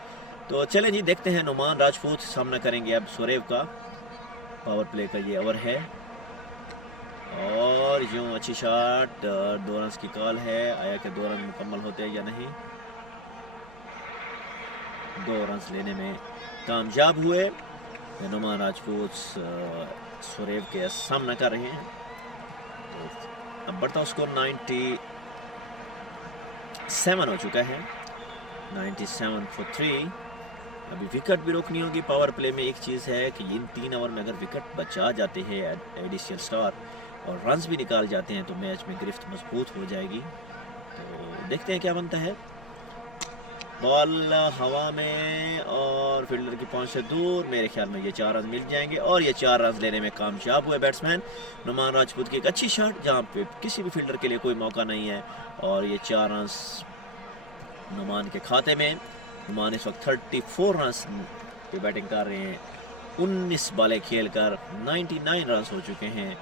तो चलें जी, देखते हैं नुमान राजपूत सामना करेंगे अब सुरेव का। पावर प्ले का ये ओवर है और यूँ अच्छी शॉट, 2 रन की कॉल है। आया कि 2 रन मुकम्मल होते हैं या नहीं। 2 रन लेने में कामयाब हुए। नुमान राजपूत सुरेव के सामना कर रहे हैं। तो अब बढ़ता स्कोर 97 हो चुका है, 97 फॉर 3। अभी विकेट भी रोकनी होगी। पावर प्ले में एक चीज़ है कि इन 3 ओवर में अगर विकेट बचा जाते हैं एडिशनल स्टार और रन्स भी निकाल जाते हैं तो मैच में गिरफ्त मजबूत हो जाएगी। तो देखते हैं क्या बनता है। बॉल हवा में और फील्डर की पहुंच से दूर। मेरे ख्याल में ये 4 रन मिल जाएंगे और ये 4 रन लेने में कामयाब हुए बैट्समैन नुमान राजपूत की। एक अच्छी शॉट जहां पे किसी भी फील्डर के लिए कोई मौका नहीं है, और ये 4 रन नुमान के खाते में। नुमान इस वक्त 34 रन पे बैटिंग कर रहे हैं। 19 बॉलें खेलकर 99 रन हो चुके हैं।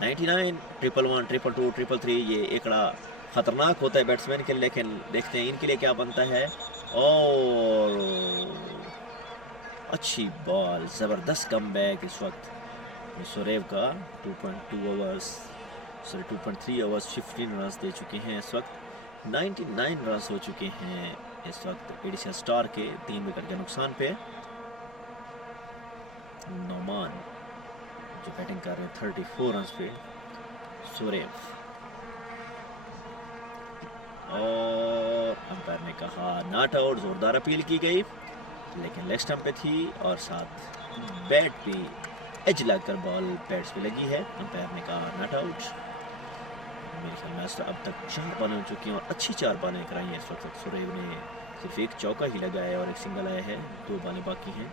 99, 111, 222, 333, ये एकड़ा खतरनाक होता है बैट्समैन के लिए, लेकिन देखते हैं इनके लिए क्या बनता है। और अच्छी बॉल, ज़बरदस्त कमबैक इस वक्त सुरेव का। 2.2 ओवर्स, 2.3 ओवर्स 15 रन दे चुके हैं इस वक्त। 99 रन हो चुके हैं इस वक्त एडिशनल स्टार के 3 विकेट के नुकसान पे। नोमान जो बैटिंग कर रहे हैं 34 रन पे। सुरेव, और अंपायर ने कहा नॉट आउट। जोरदार अपील की गई, लेकिन लेग स्टंप पे थी और साथ बैट भी एज लगकर बॉल पैड्स पे लगी है। अंपायर ने कहा नॉट आउट। मेरे ख्याल में अब तक 4 बॉलें हो चुकी हैं और अच्छी 4 बॉलें कराई हैं इस वक्त। सुरेव ने सिर्फ एक चौका ही लगाया और एक सिंगल आया है, 2 बॉलें बाकी हैं।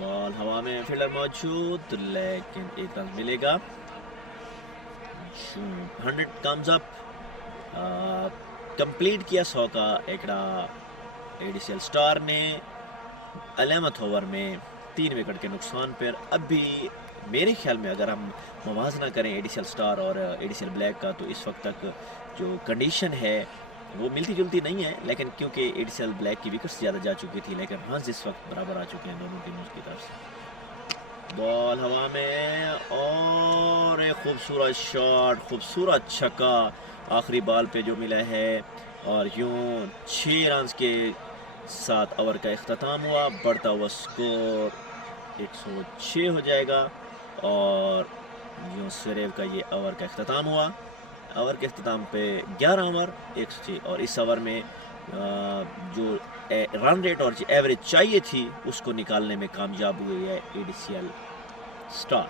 बॉल हवा में, फील्डर मौजूद, लेकिन 1 रन मिलेगा। 100 कम्स अप। कंप्लीट किया 100 का एकड़ा एडिशनल स्टार ने 11वें ओवर में 3 विकेट के नुकसान पर। अभी मेरे ख्याल में अगर हम मुवाजना करें एडिशनल स्टार और एडिशनल ब्लैक का, तो इस वक्त तक जो कंडीशन है वो मिलती जुलती नहीं है, लेकिन क्योंकि एडिशनल ब्लैक की विकेट्स ज़्यादा जा चुकी थी, लेकिन रन्स इस वक्त बराबर आ चुके हैं दोनों टीमों की तरफ से। बॉल हवा में और एक खूबसूरत शॉट, खूबसूरत छक्का आखिरी बॉल पे जो मिला है, और यूं 6 रन के साथ ओवर का अख्ताम हुआ। बढ़ता हुआ स्कोर 106 हो जाएगा और यूं सुरेव का ये ओवर का अख्ताम हुआ। ओवर के अख्ताम पे 11 ओवर 106, और इस ओवर में जो रन रेट और एवरेज चाहिए थी उसको निकालने में कामयाब हुई है एडिशनल स्टार।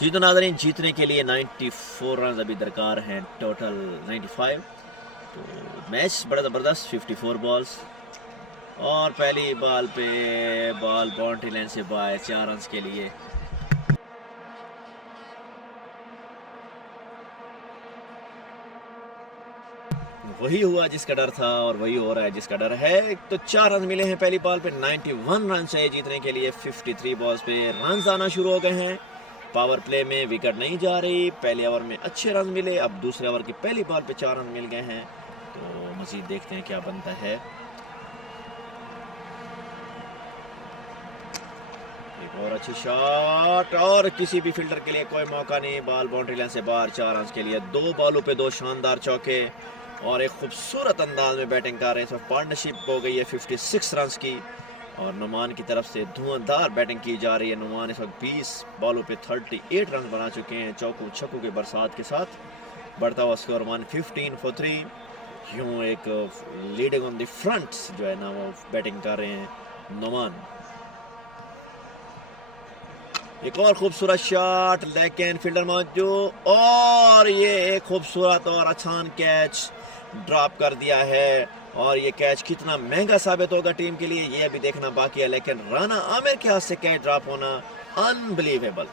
जी तो नाज़रीन, जीतने के लिए 94 रन अभी दरकार हैं, टोटल 95। तो मैच बड़ा ज़बरदस्त, 54 बॉल्स और पहली बॉल पे बॉल बाउंड्री लाइन से बाहर, 4 रन के लिए। वही हुआ जिसका डर था और वही हो रहा है जिसका डर है। तो 4 रन मिले हैं पहली बॉल पे, 91 रन चाहिए जीतने के लिए। 53 बॉल्स पे रन आना शुरू हो गए हैं। पावर प्ले में विकेट नहीं जा रही। पहले ओवर में अच्छे रन मिले, अब दूसरे ओवर की पहली बॉल पे 4 रन मिल गए हैं। तो मजीद देखते हैं क्या बनता है। एक और अच्छी शॉट और किसी भी फील्डर के लिए कोई मौका नहीं। बॉल बाउंड्री लाइन से बाहर, 4 रन के लिए। 2 बॉलों पे 2 शानदार चौके और एक खूबसूरत अंदाज में बैटिंग कर रहे हैं। पार्टनरशिप हो गई है 56 रन की और नुमान की तरफ से धुआंधार बैटिंग की जा रही है। नुमान इस वक्त 20 बॉलों पे 38 रन बना चुके हैं चौकों छक्कों के बरसात के साथ। बढ़ता हुआ स्कोर 115 फॉर 3। यूँ एक लीडिंग ऑन द फ्रंट जो है ना वो बैटिंग कर रहे हैं नुमान। एक और खूबसूरत शॉट, लेकिन फील्डर मौजूद और ये एक खूबसूरत और आसान कैच ड्रॉप कर दिया है। और ये कैच कितना महंगा साबित होगा टीम के लिए ये अभी देखना बाकी है। लेकिन राना आमिर के हाथ से कैच ड्रॉप होना अनबिलीवेबल,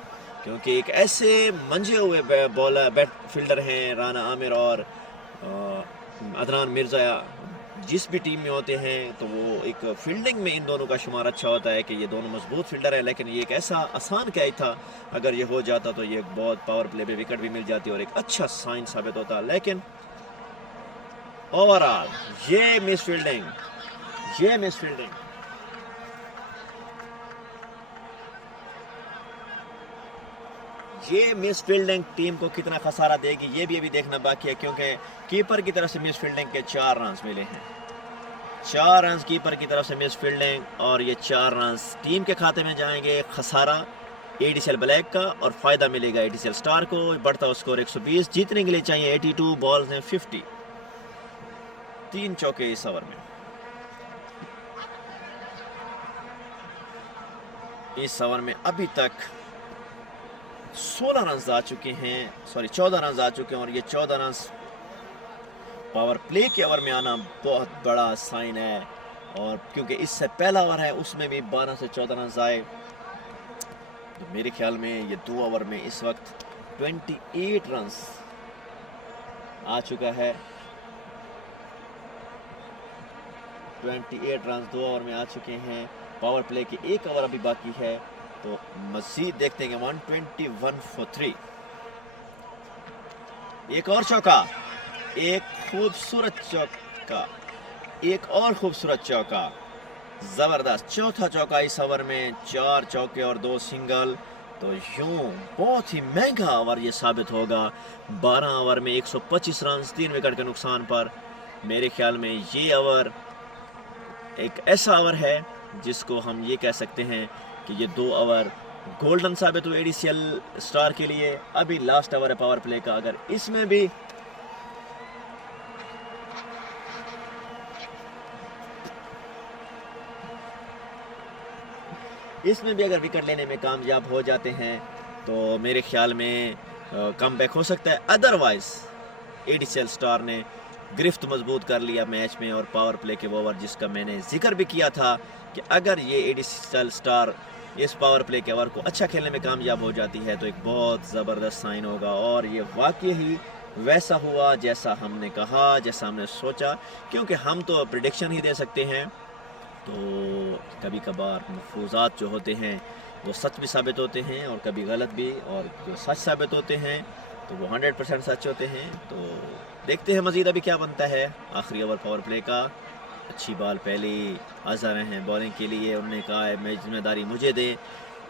क्योंकि एक ऐसे मंजे हुए बॉलर फील्डर हैं राना आमिर और अदनान मिर्जा। जिस भी टीम में होते हैं तो वो एक फील्डिंग में इन दोनों का शुमार अच्छा होता है कि ये दोनों मजबूत फील्डर है। लेकिन ये एक ऐसा आसान कैच था, अगर ये हो जाता तो ये बहुत पावर प्ले में विकेट भी मिल जाती और एक अच्छा साइन साबित होता। लेकिन ओवरऑल ये मिस फील्डिंग टीम को कितना खसारा देगी ये भी अभी देखना बाकी है, क्योंकि कीपर की तरफ से मिस फील्डिंग के 4 रन मिले हैं। 4 रन कीपर की तरफ से मिस फील्डिंग और ये 4 रन टीम के खाते में जाएंगे। खसारा एडीसीएल ब्लैक का और फायदा मिलेगा एडीसीएल स्टार को। बढ़ता हुआ स्कोर 120। जीतने के लिए चाहिए 82 बॉल्स हैं 50। 3 चौके इस ओवर में। इस ओवर में अभी तक 16 रन आ चुके हैं, 14 रन आ चुके हैं और ये 14 रन पावर प्ले के ओवर में आना बहुत बड़ा साइन है। और क्योंकि इससे पहला ओवर है उसमें भी 12 से 14 रन आए, तो मेरे ख्याल में ये 2 ओवर में इस वक्त 28 रन आ चुका है। 28 रन 2 ओवर में आ चुके हैं। पावर प्ले के 1 ओवर अभी बाकी है, तो मजीद देखते हैं कि 121 फॉर 3। एक और चौका, एक खूबसूरत चौका, एक और खूबसूरत चौका, जबरदस्त चौथा चौका इस ओवर में। 4 चौके और 2 सिंगल। तो यूं बहुत ही महंगा ओवर ये साबित होगा। 12 ओवर में 125 रन 3 विकेट के नुकसान पर। मेरे ख्याल में ये ओवर एक ऐसा ओवर है जिसको हम ये कह सकते हैं कि ये 2 ओवर गोल्डन साबित हुए एडीसीएल स्टार के लिए। अभी लास्ट ओवर है पावर प्ले का, अगर इसमें भी अगर विकेट लेने में कामयाब हो जाते हैं तो मेरे ख्याल में कमबैक हो सकता है। अदरवाइज एडीसीएल स्टार ने गिरफ्त मजबूत कर लिया मैच में। और पावर प्ले के ओवर जिसका मैंने जिक्र भी किया था कि अगर ये एडीसीएल स्टार इस पावर प्ले के ओवर को अच्छा खेलने में कामयाब हो जाती है तो एक बहुत ज़बरदस्त साइन होगा। और ये वाकई ही वैसा हुआ जैसा हमने कहा, जैसा हमने सोचा, क्योंकि हम तो प्रिडिक्शन ही दे सकते हैं। तो कभी कभार मफरूज़ात जो होते हैं वो सच भी साबित होते हैं और कभी गलत भी, और जो सच साबित होते हैं तो वो 100% सच होते हैं। तो देखते हैं मज़ीद अभी क्या बनता है। आखिरी ओवर पावर प्ले का, अच्छी बॉल पहले अज़हर हैं बॉलिंग के लिए। उन्होंने कहा है मैं जिम्मेदारी मुझे दें,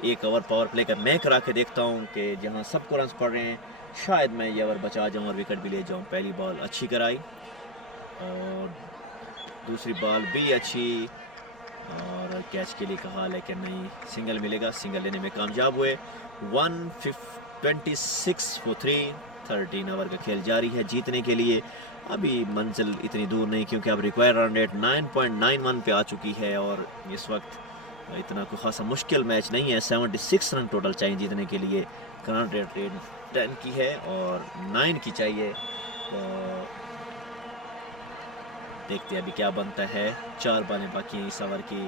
1 ओवर पावर प्ले का मैं करा के देखता हूँ कि जहाँ सबको रन पड़ रहे हैं शायद मैं ये ओवर बचा जाऊँ और विकेट भी ले जाऊँ। पहली बॉल अच्छी कराई और दूसरी बॉल भी अच्छी और कैच के लिए कहा, लेकिन नहीं, सिंगल मिलेगा। सिंगल लेने में कामयाब हुए। 126 फॉर 3। 13 ओवर का खेल जारी है जीतने के लिए। अभी मंजिल इतनी दूर नहीं, क्योंकि अब रिक्वायर्ड रन रेट 9.91 पे आ चुकी है और इस वक्त इतना कोई खासा मुश्किल मैच नहीं है। 76 रन टोटल चाहिए जीतने के लिए। करंट रेट 10 की है और 9 की चाहिए। तो देखते हैं अभी क्या बनता है। 4 बॉलें बाकी हैं इस ओवर की।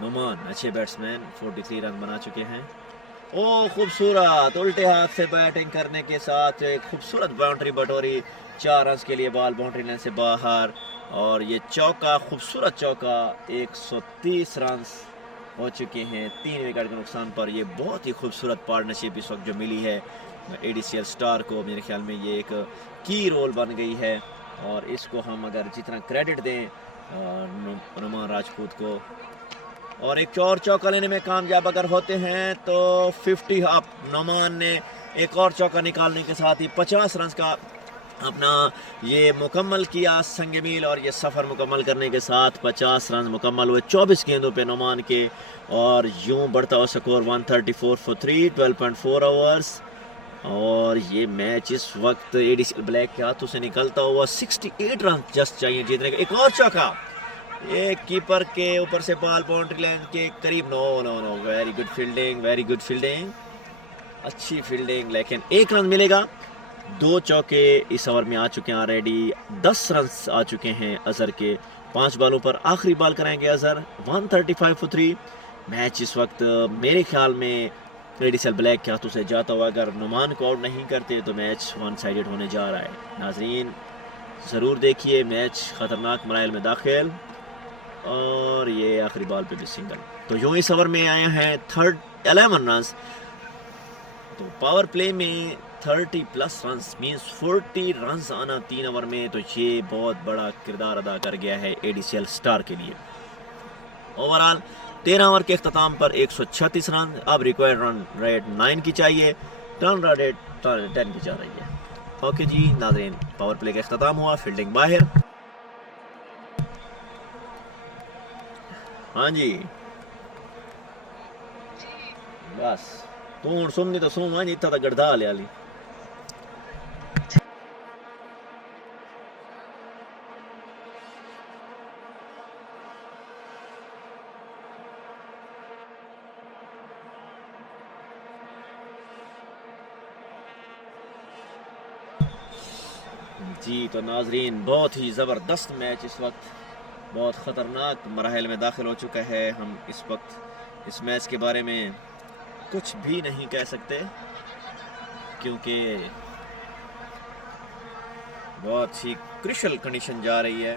नुमान अच्छे बैट्समैन 43 रन बना चुके हैं। ओ खूबसूरत उल्टे हाथ से बैटिंग करने के साथ एक खूबसूरत बाउंड्री बटोरी। 4 रन के लिए बॉल बाउंड्री लाइन से बाहर और ये चौका, खूबसूरत चौका। 130 रन हो चुके हैं 3 विकेट के नुकसान पर। ये बहुत ही खूबसूरत पार्टनरशिप इस वक्त जो मिली है एडीसीएल स्टार को, मेरे ख्याल में ये एक की रोल बन गई है। और इसको हम अगर जितना क्रेडिट दें नुमान राजपूत को, और एक और चौका लेने में कामयाब अगर होते हैं तो 50 अप। नुमान ने एक और चौका निकालने के साथ ही 50 रन का अपना ये मुकम्मल किया संग मील। और ये सफ़र मुकम्मल करने के साथ 50 रन मुकम्मल हुए 24 गेंदों पे नुमान के। और यूं बढ़ता हुआ स्कोर 134 फॉर 3, 12.4 ओवर्स। और ये मैच इस वक्त एडीसीएल ब्लैक के हाथों से निकलता हुआ 68 रन जस्ट चाहिए जीतने का। एक और चौका, एक कीपर के ऊपर से बॉल बाउंड्री लाइन के करीब। No no no, very good fielding, very good fielding, अच्छी फील्डिंग। लेकिन 1 रन मिलेगा। 2 चौके इस ओवर में आ चुके हैं ऑलरेडी। 10 रन आ चुके हैं अजहर के। 5 बॉलों पर आखिरी बॉल कराएंगे अजहर। 135 फॉर 3। मैच इस वक्त मेरे ख्याल में एडीसीएल ब्लैक के हाथों से जाता हुआ, अगर नुमान को आउट नहीं करते तो मैच 1 साइडेड होने जा रहा है। नाजरीन ज़रूर देखिए, मैच ख़तरनाक मराइल में दाखिल। और ये आखिरी बॉल पे भी सिंगल। तो यूं इस ओवर में आए हैं 11 रन। तो पावर प्ले में 30 प्लस रन मींस 40 रन आना 3 ओवर में, तो ये बहुत बड़ा किरदार अदा कर गया है एडीसीएल स्टार के लिए। ओवरऑल 13 ओवर के अख्ताम पर 136 रन। अब रिक्वायर्ड रन रेट 9 की चाहिए, टर्न रेट 10 की जा रही है। ओके जी नाज़रीन, पावर प्ले का अख्ताम हुआ, फील्डिंग बाहर। हाँ जी बस तू हूँ सुननी तो सुन जी, इतना तो गड़दा लिया ली। जी तो नाजरीन, बहुत ही ज़बरदस्त मैच इस वक्त बहुत ख़तरनाक मराहल में दाखिल हो चुका है। हम इस वक्त इस मैच के बारे में कुछ भी नहीं कह सकते क्योंकि बहुत ही क्रिशल कंडीशन जा रही है।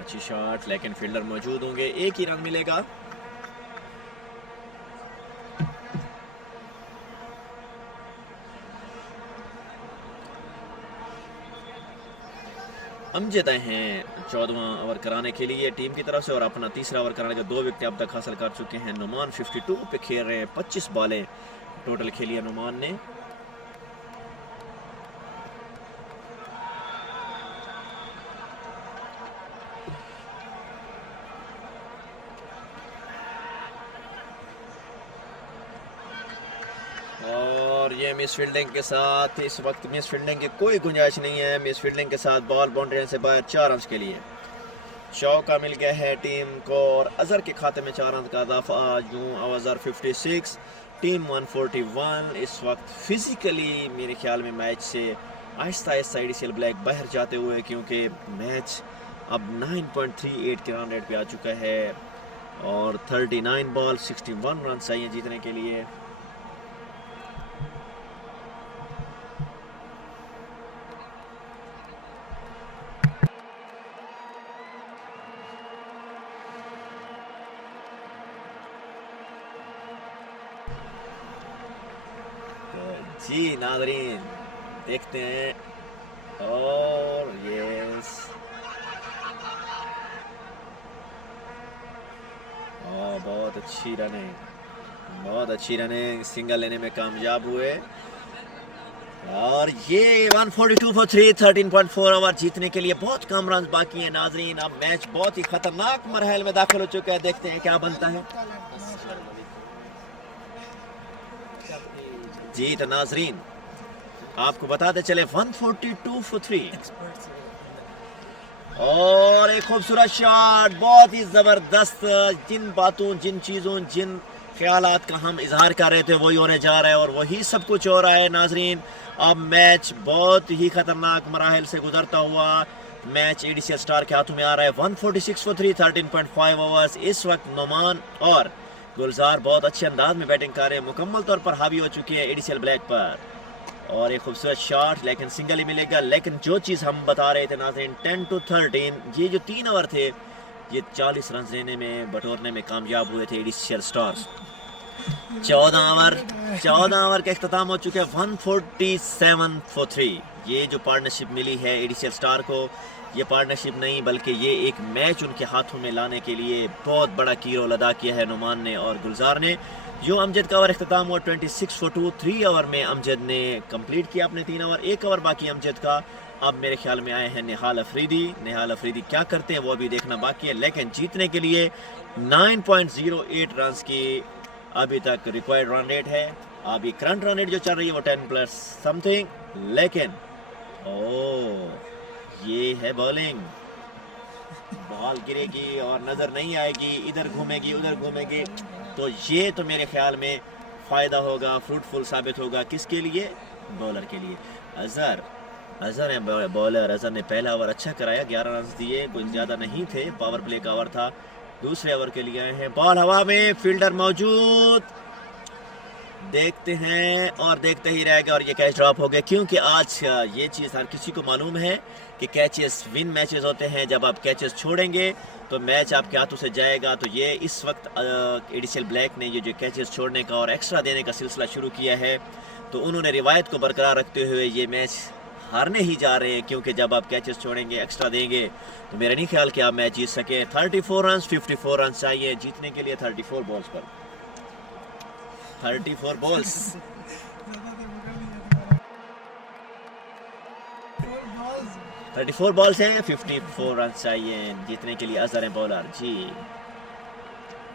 अच्छी शॉट, लेकिन फील्डर मौजूद होंगे, एक ही रन मिलेगा। अमजद आए हैं 14वां ओवर कराने के लिए टीम की तरफ से, और अपना तीसरा ओवर कराने के 2 विकेट अब तक हासिल कर चुके हैं। नुमान 52 पे खेल रहे हैं। 25 बॉलें टोटल खेली है नुमान ने। और ये मिस फील्डिंग के साथ इस वक्त मिस फील्डिंग की कोई गुंजाइश नहीं है। मिस फील्डिंग के साथ बॉल बाउंड्री से बाहर 4 रन के लिए चौका मिल गया है टीम को, और अजहर के खाते में 4 रन का इजाफा। यूं अजहर 56, टीम 141। इस वक्त फिजिकली मेरे ख्याल में मैच से आहिस्ता आहिस्ता एडीसीएल ब्लैक बाहर जाते हुए, क्योंकि मैच अब 9.38 के रन रेट पे आ चुका है और 39 बॉल 61 रन चाहिए जीतने के लिए। जी नाजरीन देखते हैं, और यस बहुत अच्छी रनिंग, बहुत अच्छी रनिंग, सिंगल लेने में कामयाब हुए। और ये 142 फॉर 3, 13.4 ओवर जीतने के लिए बहुत कम रन बाकी है नाजरीन। अब मैच बहुत ही खतरनाक मरहल में दाखिल हो चुका है, देखते हैं क्या बनता है। जी तो नाजरीन आपको बताते चले 142 फॉर 3 और एक खूबसूरत शॉट, बहुत ही जबरदस्त। जिन बातों, जिन चीज़ों, जिन ख्यालात का हम इजहार कर रहे थे वही होने जा रहा है और वही सब कुछ हो रहा है नाजरीन। अब मैच बहुत ही खतरनाक मराहल से गुजरता हुआ मैच एडीसीएल स्टार के हाथों में आ रहा है। 146 फॉर 3, 13.5 ओवर्स। इस वक्त नोमान और गुलजार बहुत अच्छे अंदाज में बैटिंग कर रहे हैं, मुकम्मल तौर पर हावी हो चुकी है एडीसीएल ब्लैक पर। और एक खूबसूरत शॉट, लेकिन सिंगल ही मिलेगा। लेकिन जो चीज़ हम बता रहे थे नाज़रीन, 10 to 13 ये जो 3 ओवर थे ये 40 रन लेने में, बटोरने में कामयाब हुए थे एडीसीएल स्टार्स। 14 ओवर का अख्ताम हो चुके हैं। 147 फॉर 3 ये जो पार्टनरशिप मिली है एडीसीएल स्टार को, ये पार्टनरशिप नहीं बल्कि ये एक मैच उनके हाथों में लाने के लिए बहुत बड़ा की रोल अदा किया है नुमान ने और गुलजार ने। जो अमजद का ओवर अख्ताम हुआ 26 फॉर 2, 3 ओवर में अमजद ने कंप्लीट किया अपने 3 ओवर, 1 ओवर बाकी अमजद का। अब मेरे ख्याल में आए हैं निहाल अफरीदी। निहाल अफरीदी क्या करते हैं वो अभी देखना बाकी है, लेकिन जीतने के लिए 9.08 रन की अभी तक रिक्वायर्ड रन रेट है। अभी करंट रन रेट जो चल रही है वो 10 प्लस समथिंग, लेकिन ये है बॉलिंग, बॉल गिरेगी और नजर नहीं आएगी, इधर घूमेगी उधर घूमेगी, तो ये तो मेरे ख्याल में फायदा होगा, फ्रूटफुल साबित होगा किसके लिए, बॉलर के लिए। अजहर है बॉलर। अजहर ने पहला ओवर अच्छा कराया, 11 रन दिए, कुछ ज़्यादा नहीं थे, पावर प्ले का ओवर था। दूसरे ओवर के लिए आए हैं, बॉल हवा में, फील्डर मौजूद, देखते हैं और देखते ही रह गए और ये कैच ड्रॉप हो गया। क्योंकि आज ये चीज़ हर किसी को मालूम है कि कैचेस विन मैचेस होते हैं, जब आप कैचेस छोड़ेंगे तो मैच आपके हाथों से जाएगा। तो ये इस वक्त एडीसीएल ब्लैक ने ये जो कैचेस छोड़ने का और एक्स्ट्रा देने का सिलसिला शुरू किया है, तो उन्होंने रिवायत को बरकरार रखते हुए ये मैच हारने ही जा रहे हैं, क्योंकि जब आप कैचेस छोड़ेंगे, एक्स्ट्रा देंगे, तो मेरा नहीं ख्याल कि आप मैच जीत सके। 34 रन, 54 रन चाहिए जीतने के लिए 34 बॉल्स पर, 34 बॉल्स। 34 बॉल्स हैं, 54 रन चाहिए जीतने के लिए। अजहर है बॉलर जी,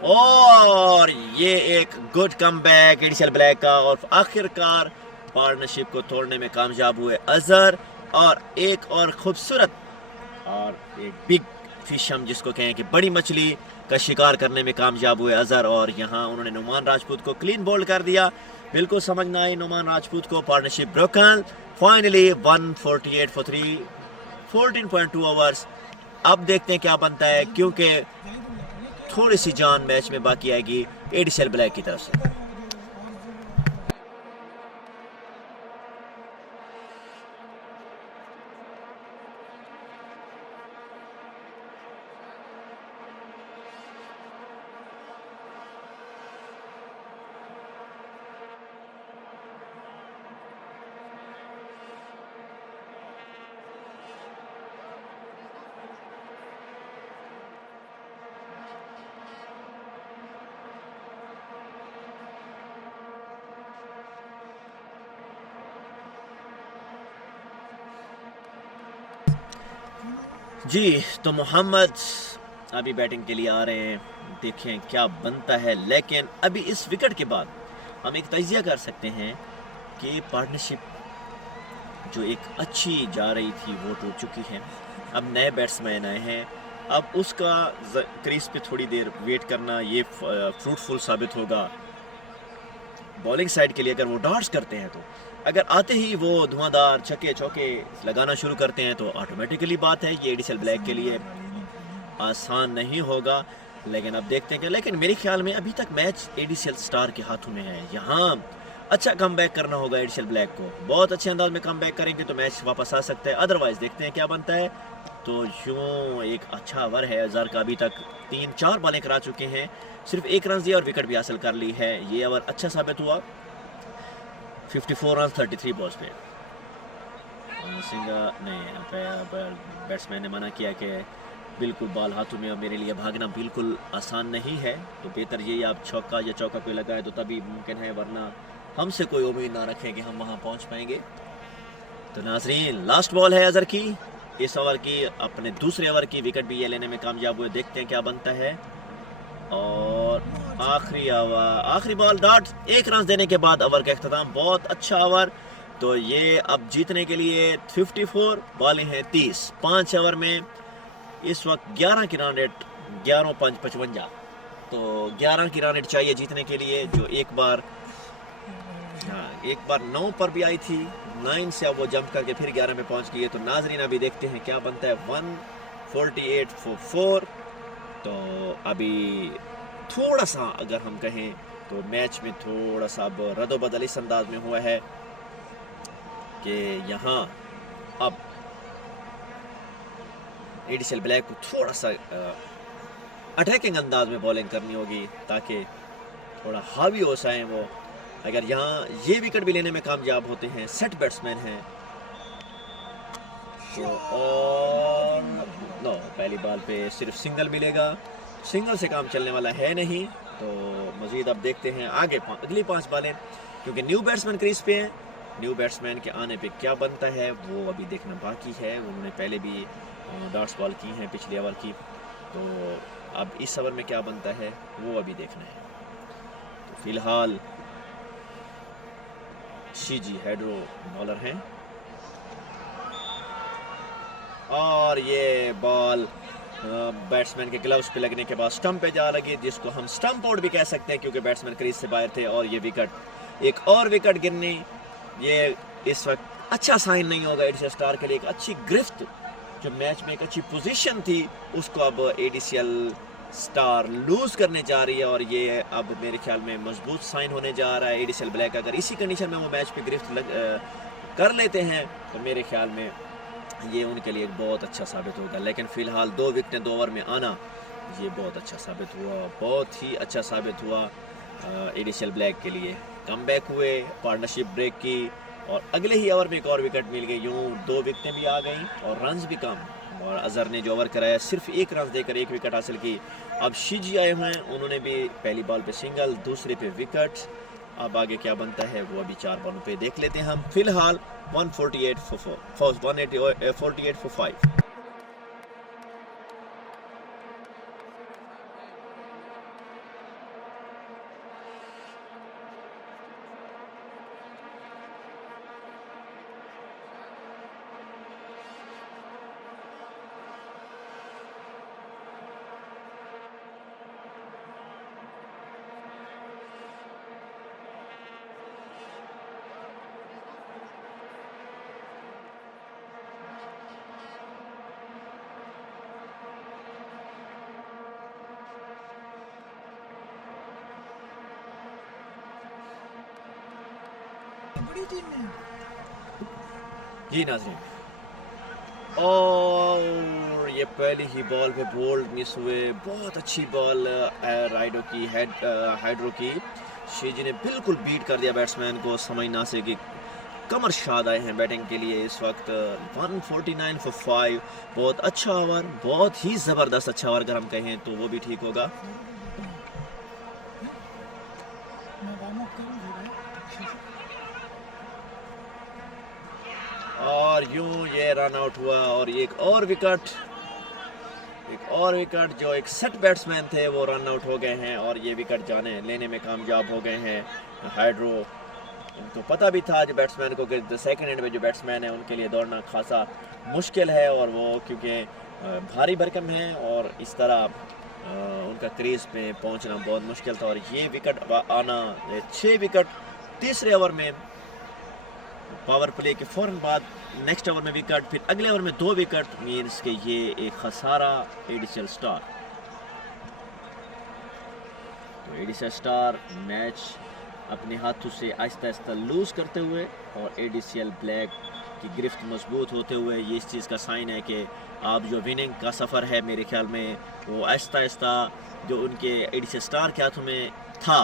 और ये एक गुड कमबैक एडीसीएल ब्लैक का, और आखिरकार पार्टनरशिप को तोड़ने में कामयाब हुए अजहर, और एक और खूबसूरत और एक बिग फिश हम जिसको कहें कि बड़ी मछली का शिकार करने में कामयाब हुए अजहर। और यहाँ उन्होंने नुमान राजपूत को क्लीन बोल्ड कर दिया, बिल्कुल समझ ना आई नुमान राजपूत को। Partnership broken, finally 148 for 3, 14.2 overs. अब देखते हैं क्या बनता है, क्योंकि थोड़ी सी जान मैच में बाकी आएगी एडीसीएल ब्लैक की तरफ से। जी तो मोहम्मद अभी बैटिंग के लिए आ रहे हैं, देखें क्या बनता है। लेकिन अभी इस विकेट के बाद हम एक तजिया कर सकते हैं कि पार्टनरशिप जो एक अच्छी जा रही थी वो टूट चुकी है। अब नए बैट्समैन आए हैं, अब उसका क्रीज पे थोड़ी देर वेट करना ये फ्रूटफुल साबित होगा बॉलिंग साइड के लिए। अगर वो डॉट्स करते हैं, तो अगर आते ही वो धुआंधार छक्के चौके लगाना शुरू करते हैं, तो ऑटोमेटिकली बात है ये एडीसीएल ब्लैक के लिए आसान नहीं होगा। लेकिन अब देखते हैं कि, लेकिन मेरे ख्याल में अभी तक मैच एडीसीएल स्टार के हाथों में है। यहाँ अच्छा कमबैक करना होगा एडीसीएल ब्लैक को, बहुत अच्छे अंदाज में कमबैक करेंगे तो मैच वापस आ सकता है। अदरवाइज देखते हैं क्या बनता है। तो यूँ एक अच्छा ओवर है अजहर का, अभी तक 3-4 बॉलें करा चुके हैं, सिर्फ 1 रन दिया और विकेट भी हासिल कर ली है। ये ओवर अच्छा साबित हुआ। 54 रन 33 बॉल्स पे। सिंगर ने बैट्समैन ने मना किया कि बिल्कुल बॉल हाथों में और मेरे लिए भागना बिल्कुल आसान नहीं है, तो बेहतर ये आप छक्का या चौका कोई लगाए तो तभी मुमकिन है, वरना हमसे कोई उम्मीद ना रखें कि हम वहाँ पहुँच पाएंगे। तो नाजरीन लास्ट बॉल है अजहर की, इस ओवर की, अपने दूसरे ओवर की विकेट भी ये लेने में कामयाब हुए। देखते हैं क्या बनता है। और आखिरी ओवर, आखिरी बॉल डॉट, 1 रन देने के बाद ओवर का अख्ताम। बहुत अच्छा ओवर। तो ये अब जीतने के लिए 54 बॉलें हैं 30, 5 ओवर में इस वक्त 11 की रन रेट, 11 5 55। तो 11 की रन रेट चाहिए जीतने के लिए, जो एक बार 9 पर भी आई थी, 9 से अब वो जंप करके फिर 11 में पहुंच गई है। तो नाजरीन अभी देखते हैं क्या बनता है। 148 for 4। तो अभी थोड़ा सा अगर हम कहें तो मैच में थोड़ा सा अब रद्दोबदल इस अंदाज में हुआ है कि यहाँ अब एडिशल ब्लैक को थोड़ा सा अटैकिंग अंदाज में बॉलिंग करनी होगी ताकि थोड़ा हावी हो जाए वो। अगर यहाँ ये विकेट भी लेने में कामयाब होते हैं, सेट बैट्समैन हैं तो, और नो, पहली बॉल पे सिर्फ सिंगल मिलेगा, सिंगल से काम चलने वाला है नहीं। तो मजीद अब देखते हैं आगे अगली 5 बॉलें, क्योंकि न्यू बैट्समैन क्रीज पे हैं। न्यू बैट्समैन के आने पे क्या बनता है वो अभी देखना बाकी है। उन्होंने पहले भी डॉट्स बॉल की हैं पिछले ओवर की, तो अब इस ओवर में क्या बनता है वो अभी देखना है। तो फिलहाल शीजी हेड्रो बॉलर हैं और ये बॉल बैट्समैन के ग्लव्स पे लगने के बाद स्टंप पे जा लगी, जिसको हम स्टंप आउट भी कह सकते हैं क्योंकि बैट्समैन क्रीज से बाहर थे। और ये विकेट, एक और विकेट गिरनी, ये इस वक्त अच्छा साइन नहीं होगा एडीसीएल स्टार के लिए। एक अच्छी गिरफ्त जो मैच में एक अच्छी पोजीशन थी उसको अब एडीसीएल स्टार लूज करने जा रही है और ये अब मेरे ख्याल में मजबूत साइन होने जा रहा है। एडीसीएल ब्लैक अगर इसी कंडीशन में वो मैच पे गिरफ्त कर लेते हैं तो मेरे ख्याल में ये उनके लिए एक बहुत अच्छा साबित होगा। लेकिन फ़िलहाल 2 विकेटें 2 ओवर में आना ये बहुत अच्छा साबित हुआ, बहुत ही अच्छा साबित हुआ एडीसीएल ब्लैक के लिए। कमबैक हुए, पार्टनरशिप ब्रेक की और अगले ही ओवर में एक और विकेट मिल गई। यूँ 2 विकेटें भी आ गई और रन्स भी कम, और अजहर ने जो ओवर कराया सिर्फ 1 रन देकर 1 विकेट हासिल की। अब शिजी आए हुए हैं, उन्होंने भी पहली बॉल पे सिंगल, दूसरे पे विकेट। अब आगे क्या बनता है वो अभी 4 बॉलों पे देख लेते हैं हम। फिलहाल 148 for 4, 148 for 5। जी नाज़रीन, और ये पहली ही बॉल पे बोल्ड मिस हुए। बहुत अच्छी बॉल हाइड्रो की, शिजी ने बिल्कुल बीट कर दिया बैट्समैन को। समझना से कि कमर शाद आए हैं बैटिंग के लिए इस वक्त। 149 for 5, बहुत अच्छा ओवर, बहुत ही ज़बरदस्त अच्छा ओवर अगर हम कहें तो वो भी ठीक होगा। और यूं ये रन आउट हुआ और एक और विकेट जो एक सेट बैट्समैन थे वो रन आउट हो गए हैं और ये विकेट लेने में कामयाब हो गए हैं हाइड्रो। उनको पता भी था जो बैट्समैन को कि सेकंड एंड में जो बैट्समैन है उनके लिए दौड़ना खासा मुश्किल है, और वो क्योंकि भारी भरकम है और इस तरह उनका क्रीज पे पहुंचना बहुत मुश्किल था। और ये विकेट आना, 6 विकेट तीसरे ओवर में, पावर प्ले के फ़ौरन बाद नेक्स्ट ओवर में विकेट, फिर अगले ओवर में 2 विकेट, मीन्स के ये एक खसारा एडीसीएल स्टार। तो एडीसीएल स्टार मैच अपने हाथों से आहिस्ता आहिस्ता लूज करते हुए और एडीसीएल ब्लैक की गिरफ्त मजबूत होते हुए, ये इस चीज़ का साइन है कि आप जो विनिंग का सफ़र है मेरे ख्याल में वो आहिस्ता आहिस्ता जो उनके एडीसीएल स्टार के हाथों में था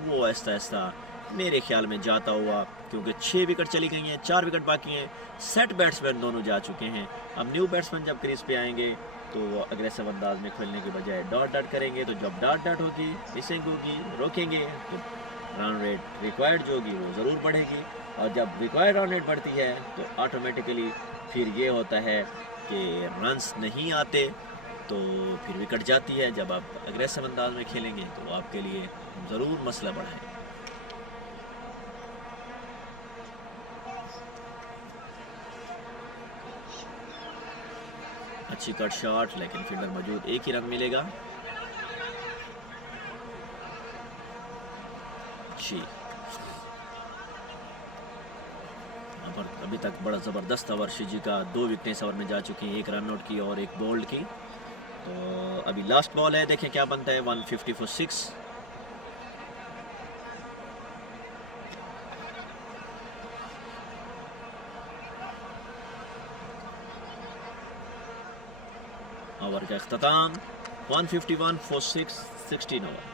वो आहिस्ता आहिस्ता मेरे ख्याल में जाता हुआ, क्योंकि 6 विकेट चली गई हैं, 4 विकेट बाकी हैं, सेट बैट्समैन दोनों जा चुके हैं। अब न्यू बैट्समैन जब क्रीज पे आएंगे तो वो अग्रेसिव अंदाज में खेलने के बजाय डॉट करेंगे। तो जब डॉट होगी, मिसिंग होगी, रोकेंगे तो रन रेट रिक्वायर्ड जो होगी वो ज़रूर बढ़ेगी। और जब रिक्वायर्ड रन रेट बढ़ती है तो ऑटोमेटिकली फिर ये होता है कि रन्स नहीं आते, तो फिर विकेट जाती है। जब आप अग्रेसिव अंदाज में खेलेंगे तो आपके लिए ज़रूर मसला बढ़ा है। अच्छी कट शॉट, लेकिन फील्डर मौजूद, एक ही रन मिलेगा। जी अभी तक बड़ा ज़बरदस्त ओवर शिजी का, 2 विकेटें इस ओवर में जा चुकी हैं, 1 रन आउट की और 1 बोल्ड की। तो अभी लास्ट बॉल है, देखें क्या बनता है। 150 फॉर 6। ओवर का अख्ताम 151 फॉर 6, 16 ओवर।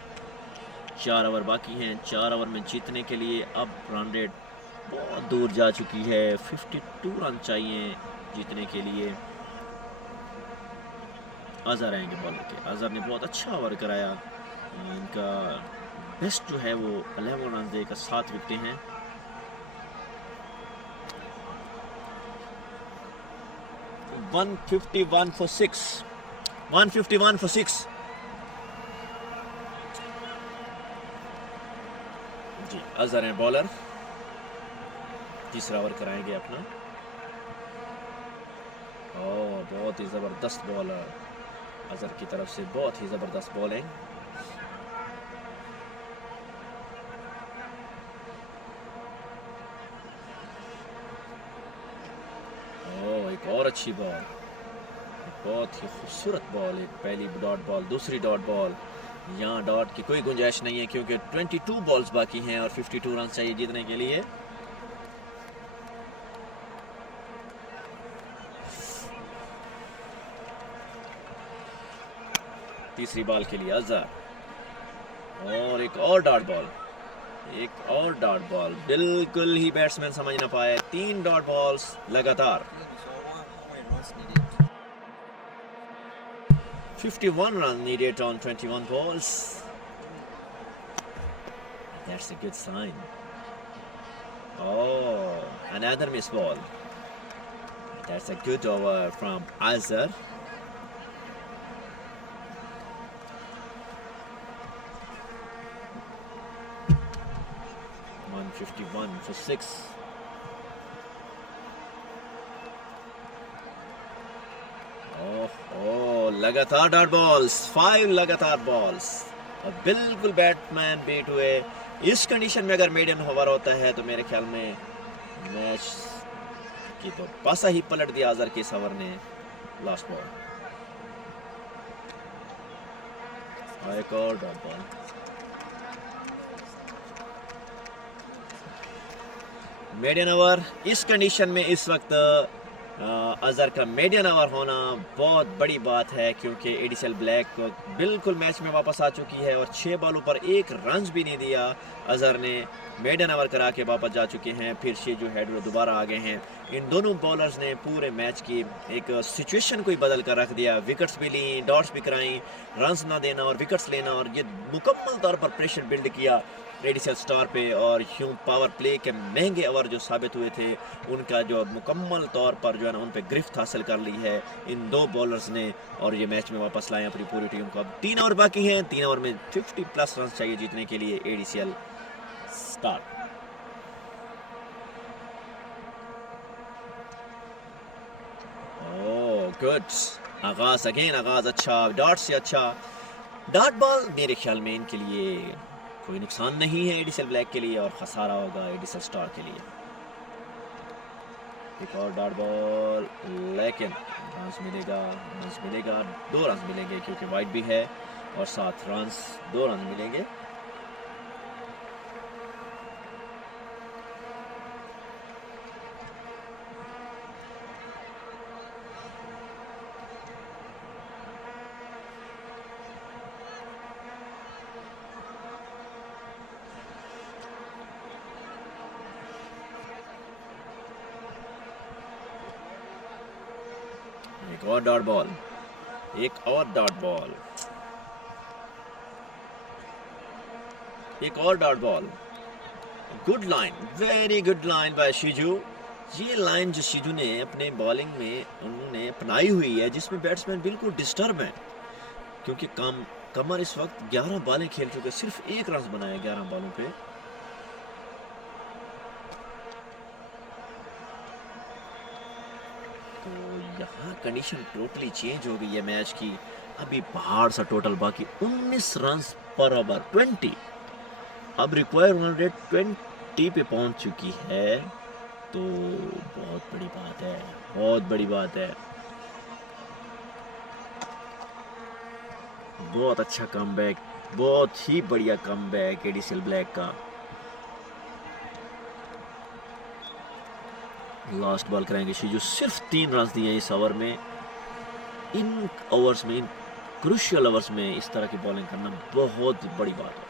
4 ओवर बाकी हैं। 4 ओवर में जीतने के लिए अब रन रेट बहुत दूर जा चुकी है। 52 रन चाहिए जीतने के लिए। अजहर आएंगे बॉलर के। अजहर ने बहुत अच्छा ओवर कराया। इनका बेस्ट जो है वो 11 रन देकर 7 विकेटें हैं। One 151 for 6, 151 for 6। जी अजहर हैं बॉलर। तीसरा ओवर कराएंगे अपना। बहुत ही ज़बरदस्त बॉलर अजहर की तरफ से, बहुत ही ज़बरदस्त बॉलिंग। एक और अच्छी बॉल, बहुत ही खूबसूरत बॉल। एक पहली डॉट बॉल, दूसरी डॉट बॉल। यहाँ डॉट की कोई गुंजाइश नहीं है क्योंकि 22 बॉल्स बाकी हैं और 52 रन चाहिए जीतने के लिए। तीसरी बॉल के लिए अजहर, और एक और डॉट बॉल, एक और डॉट बॉल। बिल्कुल ही बैट्समैन समझ ना पाए। 3 डॉट बॉल्स लगातार। 51 runs needed on 21 balls. That's a good sign. Oh, another miss ball. That's a good over from Azhar. (151 for 6). लगातार डॉट बॉल्स, 5 लगातार बॉल्स और बिल्कुल बैट्समैन बीट हुए। इस कंडीशन में अगर मीडियम ओवर होता है तो मेरे ख्याल में मैच की तो पासा ही पलट दिया अजहर के इस ओवर ने। लास्ट बॉल, एक और डॉट बॉल। मीडियम ओवर इस कंडीशन में इस वक्त अजहर का मीडियम ओवर होना बहुत बड़ी बात है, क्योंकि एडिसल ब्लैक बिल्कुल मैच में वापस आ चुकी है और 6 बॉलों पर 1 रन भी नहीं दिया। अजहर ने मीडियम ओवर करा के वापस जा चुके हैं। फिर से जो है वो दोबारा आ गए हैं। इन दोनों बॉलर्स ने पूरे मैच की एक सिचुएशन को ही बदल कर रख दिया। विकेट्स भी ली, डॉट्स भी कराई, रन्स ना देना और विकेट्स लेना, और ये मुकम्मल तौर पर प्रेशर बिल्ड किया एडिसल स्टार पे। और यूं पावर प्ले के महंगे ओवर जो साबित हुए थे उनका जो मुकम्मल तौर पर जो है ना उन पे गिरफ्त हासिल कर ली है इन 2 बॉलर्स ने, और ये मैच में वापस लाए अपनी पूरी टीम को। अब 3 ओवर बाकी हैं। 3 ओवर में 50+ रन चाहिए जीतने के लिए एडिसल स्टार। गुड आगाज, अगेन आगाज अच्छा, डॉट से अच्छा। डॉट बॉल मेरे ख्याल में इनके लिए कोई नुकसान नहीं है एडिसल ब्लैक के लिए, और खसारा होगा एडिसल स्टार के लिए। एक और डॉट बॉल, लेकिन रन्स मिलेगा 2 रन मिलेंगे क्योंकि वाइड भी है, और 7 रन 2 रन मिलेंगे। एक और डॉट बॉल, एक और डॉट बॉल, एक और dot ball. Good line, very good line by शिजू। ये लाइन जो शिजू ने अपने बॉलिंग में उन्होंने अपनाई हुई है, जिसमें बैट्समैन बिल्कुल डिस्टर्ब है, क्योंकि कमर इस वक्त 11 बॉलें खेल चुके, सिर्फ 1 रन बनाया 11 बॉलों पे। तो यहाँ कंडीशन टोटली चेंज हो गई है मैच की। अभी बाहर सा टोटल बाकी 19 रन पर ओवर 20। अब रिक्वायर रन रेट 20 पे पहुंच चुकी है, तो बहुत बड़ी बात है, बहुत बड़ी बात है। बहुत अच्छा कमबैक, बहुत ही बढ़िया कमबैक एडिसल ब्लैक का। लास्ट बॉल कराएंगे शिजू। सिर्फ 3 रन दिए इस ओवर में। इन ओवर्स में, इन क्रूशियल ओवर्स में इस तरह की बॉलिंग करना बहुत बड़ी बात है।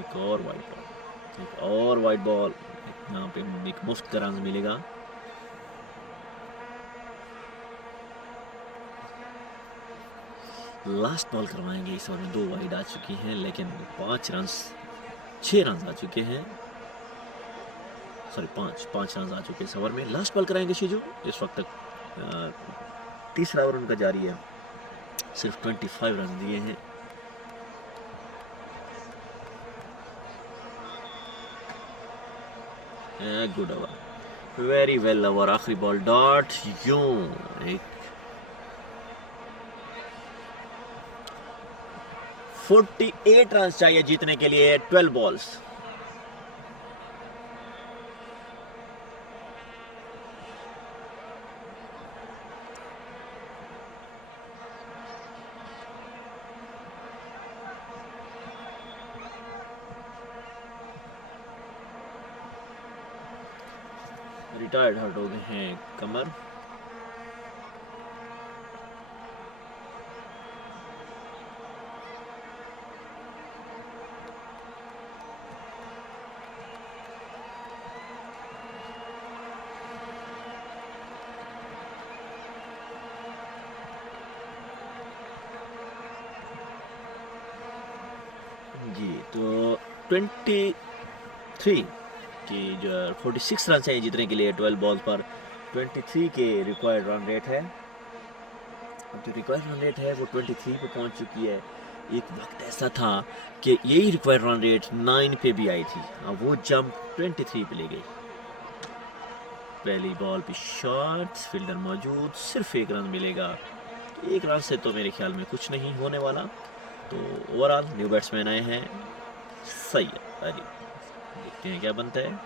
एक और वाइड बॉल, एक और वाइड बॉल। यहाँ पे एक मुफ्त का रन मिलेगा। लास्ट बॉल करवाएंगे इस ओवर में। 2 वाइड आ चुकी हैं, लेकिन 6 रन आ चुके हैं। सॉरी, 5 रन आ चुके हैं इस ओवर में। लास्ट बॉल कराएंगे शिजू। इस वक्त तक तीसरा ओवर उनका जारी है। सिर्फ 25 रन दिए हैं। Good over, very well over. आखिरी बॉल डॉट, यूं एक 48 रन चाहिए जीतने के लिए। 12 बॉल्स। रिटायर्ड हर्ट हो गए हैं कमर। जी, तो 23 की जो 46 रन चाहिए जीतने के लिए 12 बॉल पर। 23 के रिक्वायर्ड रन रेट है। अब जो रिक्वायर्ड रन रेट है वो 23 पे पहुंच चुकी है। एक वक्त ऐसा था कि यही रिक्वायर्ड रन रेट 9 पे भी आई थी। अब वो जंप 23 पे ले गई। पहली बॉल पे शॉट, फील्डर मौजूद, सिर्फ 1 रन मिलेगा। 1 रन से तो मेरे ख्याल में कुछ नहीं होने वाला। तो ओवरऑल न्यू बैट्समैन आए हैं। सही है, अरे देखते हैं क्या बनता है।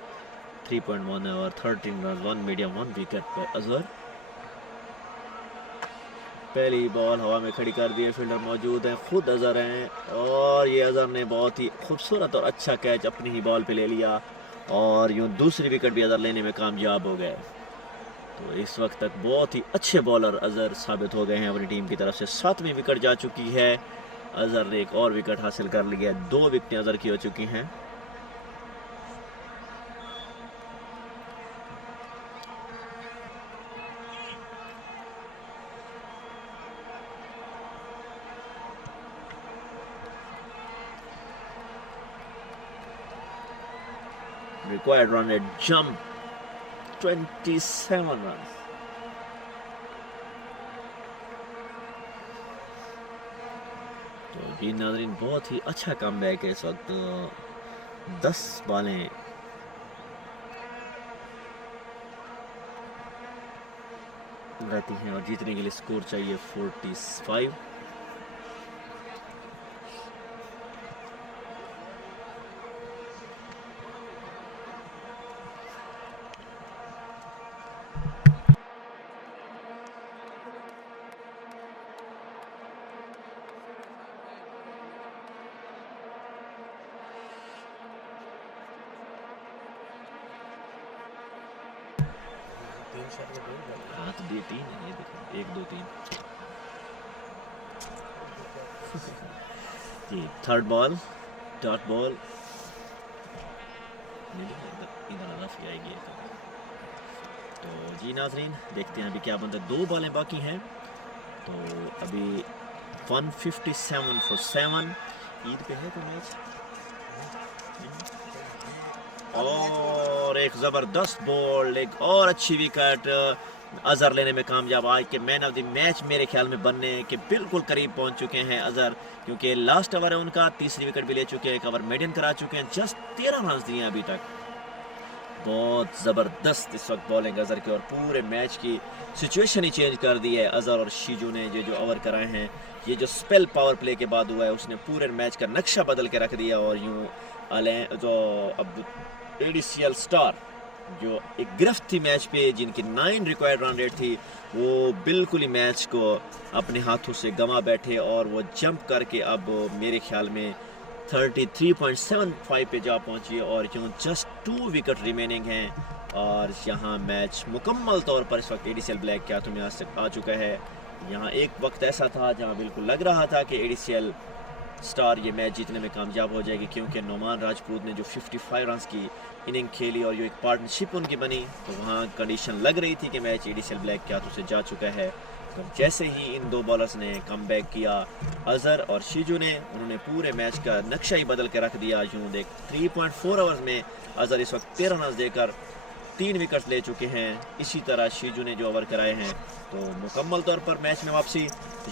3.1 और 13 रन, 1 मीडियम, 1 विकेट पर अजहर। पहली बॉल हवा में खड़ी कर दी है, फील्डर मौजूद है, खुद अजहर हैं, और ये अजहर ने बहुत ही खूबसूरत और अच्छा कैच अपनी ही बॉल पे ले लिया, और यूं दूसरी विकेट भी अजहर लेने में कामयाब हो गए। तो इस वक्त तक बहुत ही अच्छे बॉलर अजहर साबित हो गए हैं अपनी टीम की तरफ से। 7वीं विकेट जा चुकी है। अजहर ने एक और विकेट हासिल कर लिया। 2 विकेटें अजहर की हो चुकी हैं। Required run rate jump 27 runs. तो जी नाज़रीन, बहुत ही अच्छा कमबैक है इस वक्त। 10 बॉलें रहती हैं और जीतने के लिए स्कोर चाहिए 45। हाँ, तो 3 है, ये देखो, 1 2 3। जी, थर्ड बॉल, डॉट बॉल। इधर रफ जाएगी। तो जी नाज़रीन, देखते हैं अभी क्या बनता है। 2 बॉलें बाकी हैं। तो अभी 157 for 7। ईद पे है तो मैच और एक ज़बरदस्त बॉल, एक और अच्छी विकेट अजहर लेने में कामयाब। आज के मैन ऑफ द मैच मेरे ख्याल में बनने के बिल्कुल करीब पहुंच चुके हैं अजहर, क्योंकि लास्ट ओवर है उनका, तीसरी विकेट भी ले चुके हैं, एक ओवर मेडियन करा चुके हैं, जस्ट 13 रन दिए अभी तक। बहुत ज़बरदस्त इस वक्त बॉलिंग अजहर की, और पूरे मैच की सिचुएशन ही चेंज कर दी है अजहर और शीजू ने। ये जो ओवर कराए हैं, ये जो स्पेल पावर प्ले के बाद हुआ है, उसने पूरे मैच का नक्शा बदल के रख दिया। और यूँ जो अब एडीसीएल स्टार जो एक गिरफ्त थी मैच पे, जिनकी 9 रिक्वायर्ड रन रेट थी, वो बिल्कुल ही मैच को अपने हाथों से गंवा बैठे, और वो जंप करके अब मेरे ख्याल में 33.75 पे जा पहुंची है। और यूँ जस्ट 2 विकेट रिमेनिंग हैं, और यहाँ मैच मुकम्मल तौर पर इस वक्त एडीसीएल ब्लैक के हाथों में आ चुका है। यहाँ एक वक्त ऐसा था जहाँ बिल्कुल लग रहा था कि एडीसीएल स्टार ये मैच जीतने में कामयाब हो जाएगी, क्योंकि नोमान राजपूत ने जो 55 रन की इनिंग खेली और जो एक पार्टनरशिप उनकी बनी, तो वहाँ कंडीशन लग रही थी कि मैच एडीसीएल ब्लैक के हाथों से जा चुका है। तो जैसे ही इन दो बॉलर्स ने कमबैक किया, अजहर और शीजू ने, उन्होंने पूरे मैच का नक्शा ही बदल के रख दिया। यूँ देख 3.4 ओवर्स में अजहर इस वक्त 13 रन देकर 3 विकेट ले चुके हैं। इसी तरह शीजू ने जो ओवर कराए हैं, तो मुकम्मल तौर पर मैच में वापसी।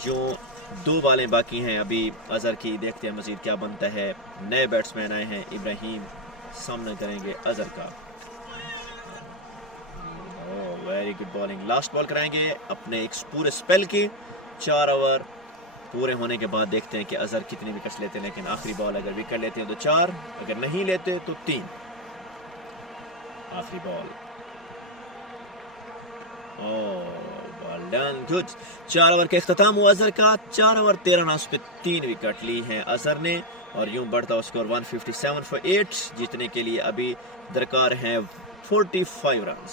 यूँ 2 बॉलें बाकी हैं अभी अजहर की, देखते हैं मजीद क्या बनता है। नए बैट्समैन आए हैं, इब्राहिम सामना करेंगे अजहर का। Very good bowling, last ball कराएंगे अपने एक पूरे स्पेल की। 4 ओवर पूरे होने के बाद देखते हैं कि अजहर कितने विकेट्स लेते हैं, लेकिन आखिरी बॉल अगर विकेट लेते हैं तो 4, अगर नहीं लेते तो 3। आखिरी बॉल, गुड। 4 ओवर का इख्तिताम हुआ अजहर का। 4 ओवर 13 रन पे 3 विकेट ली हैं अजहर ने, और यूं बढ़ता स्कोर 157 फॉर 8। जीतने के लिए अभी दरकार हैं 45 रन।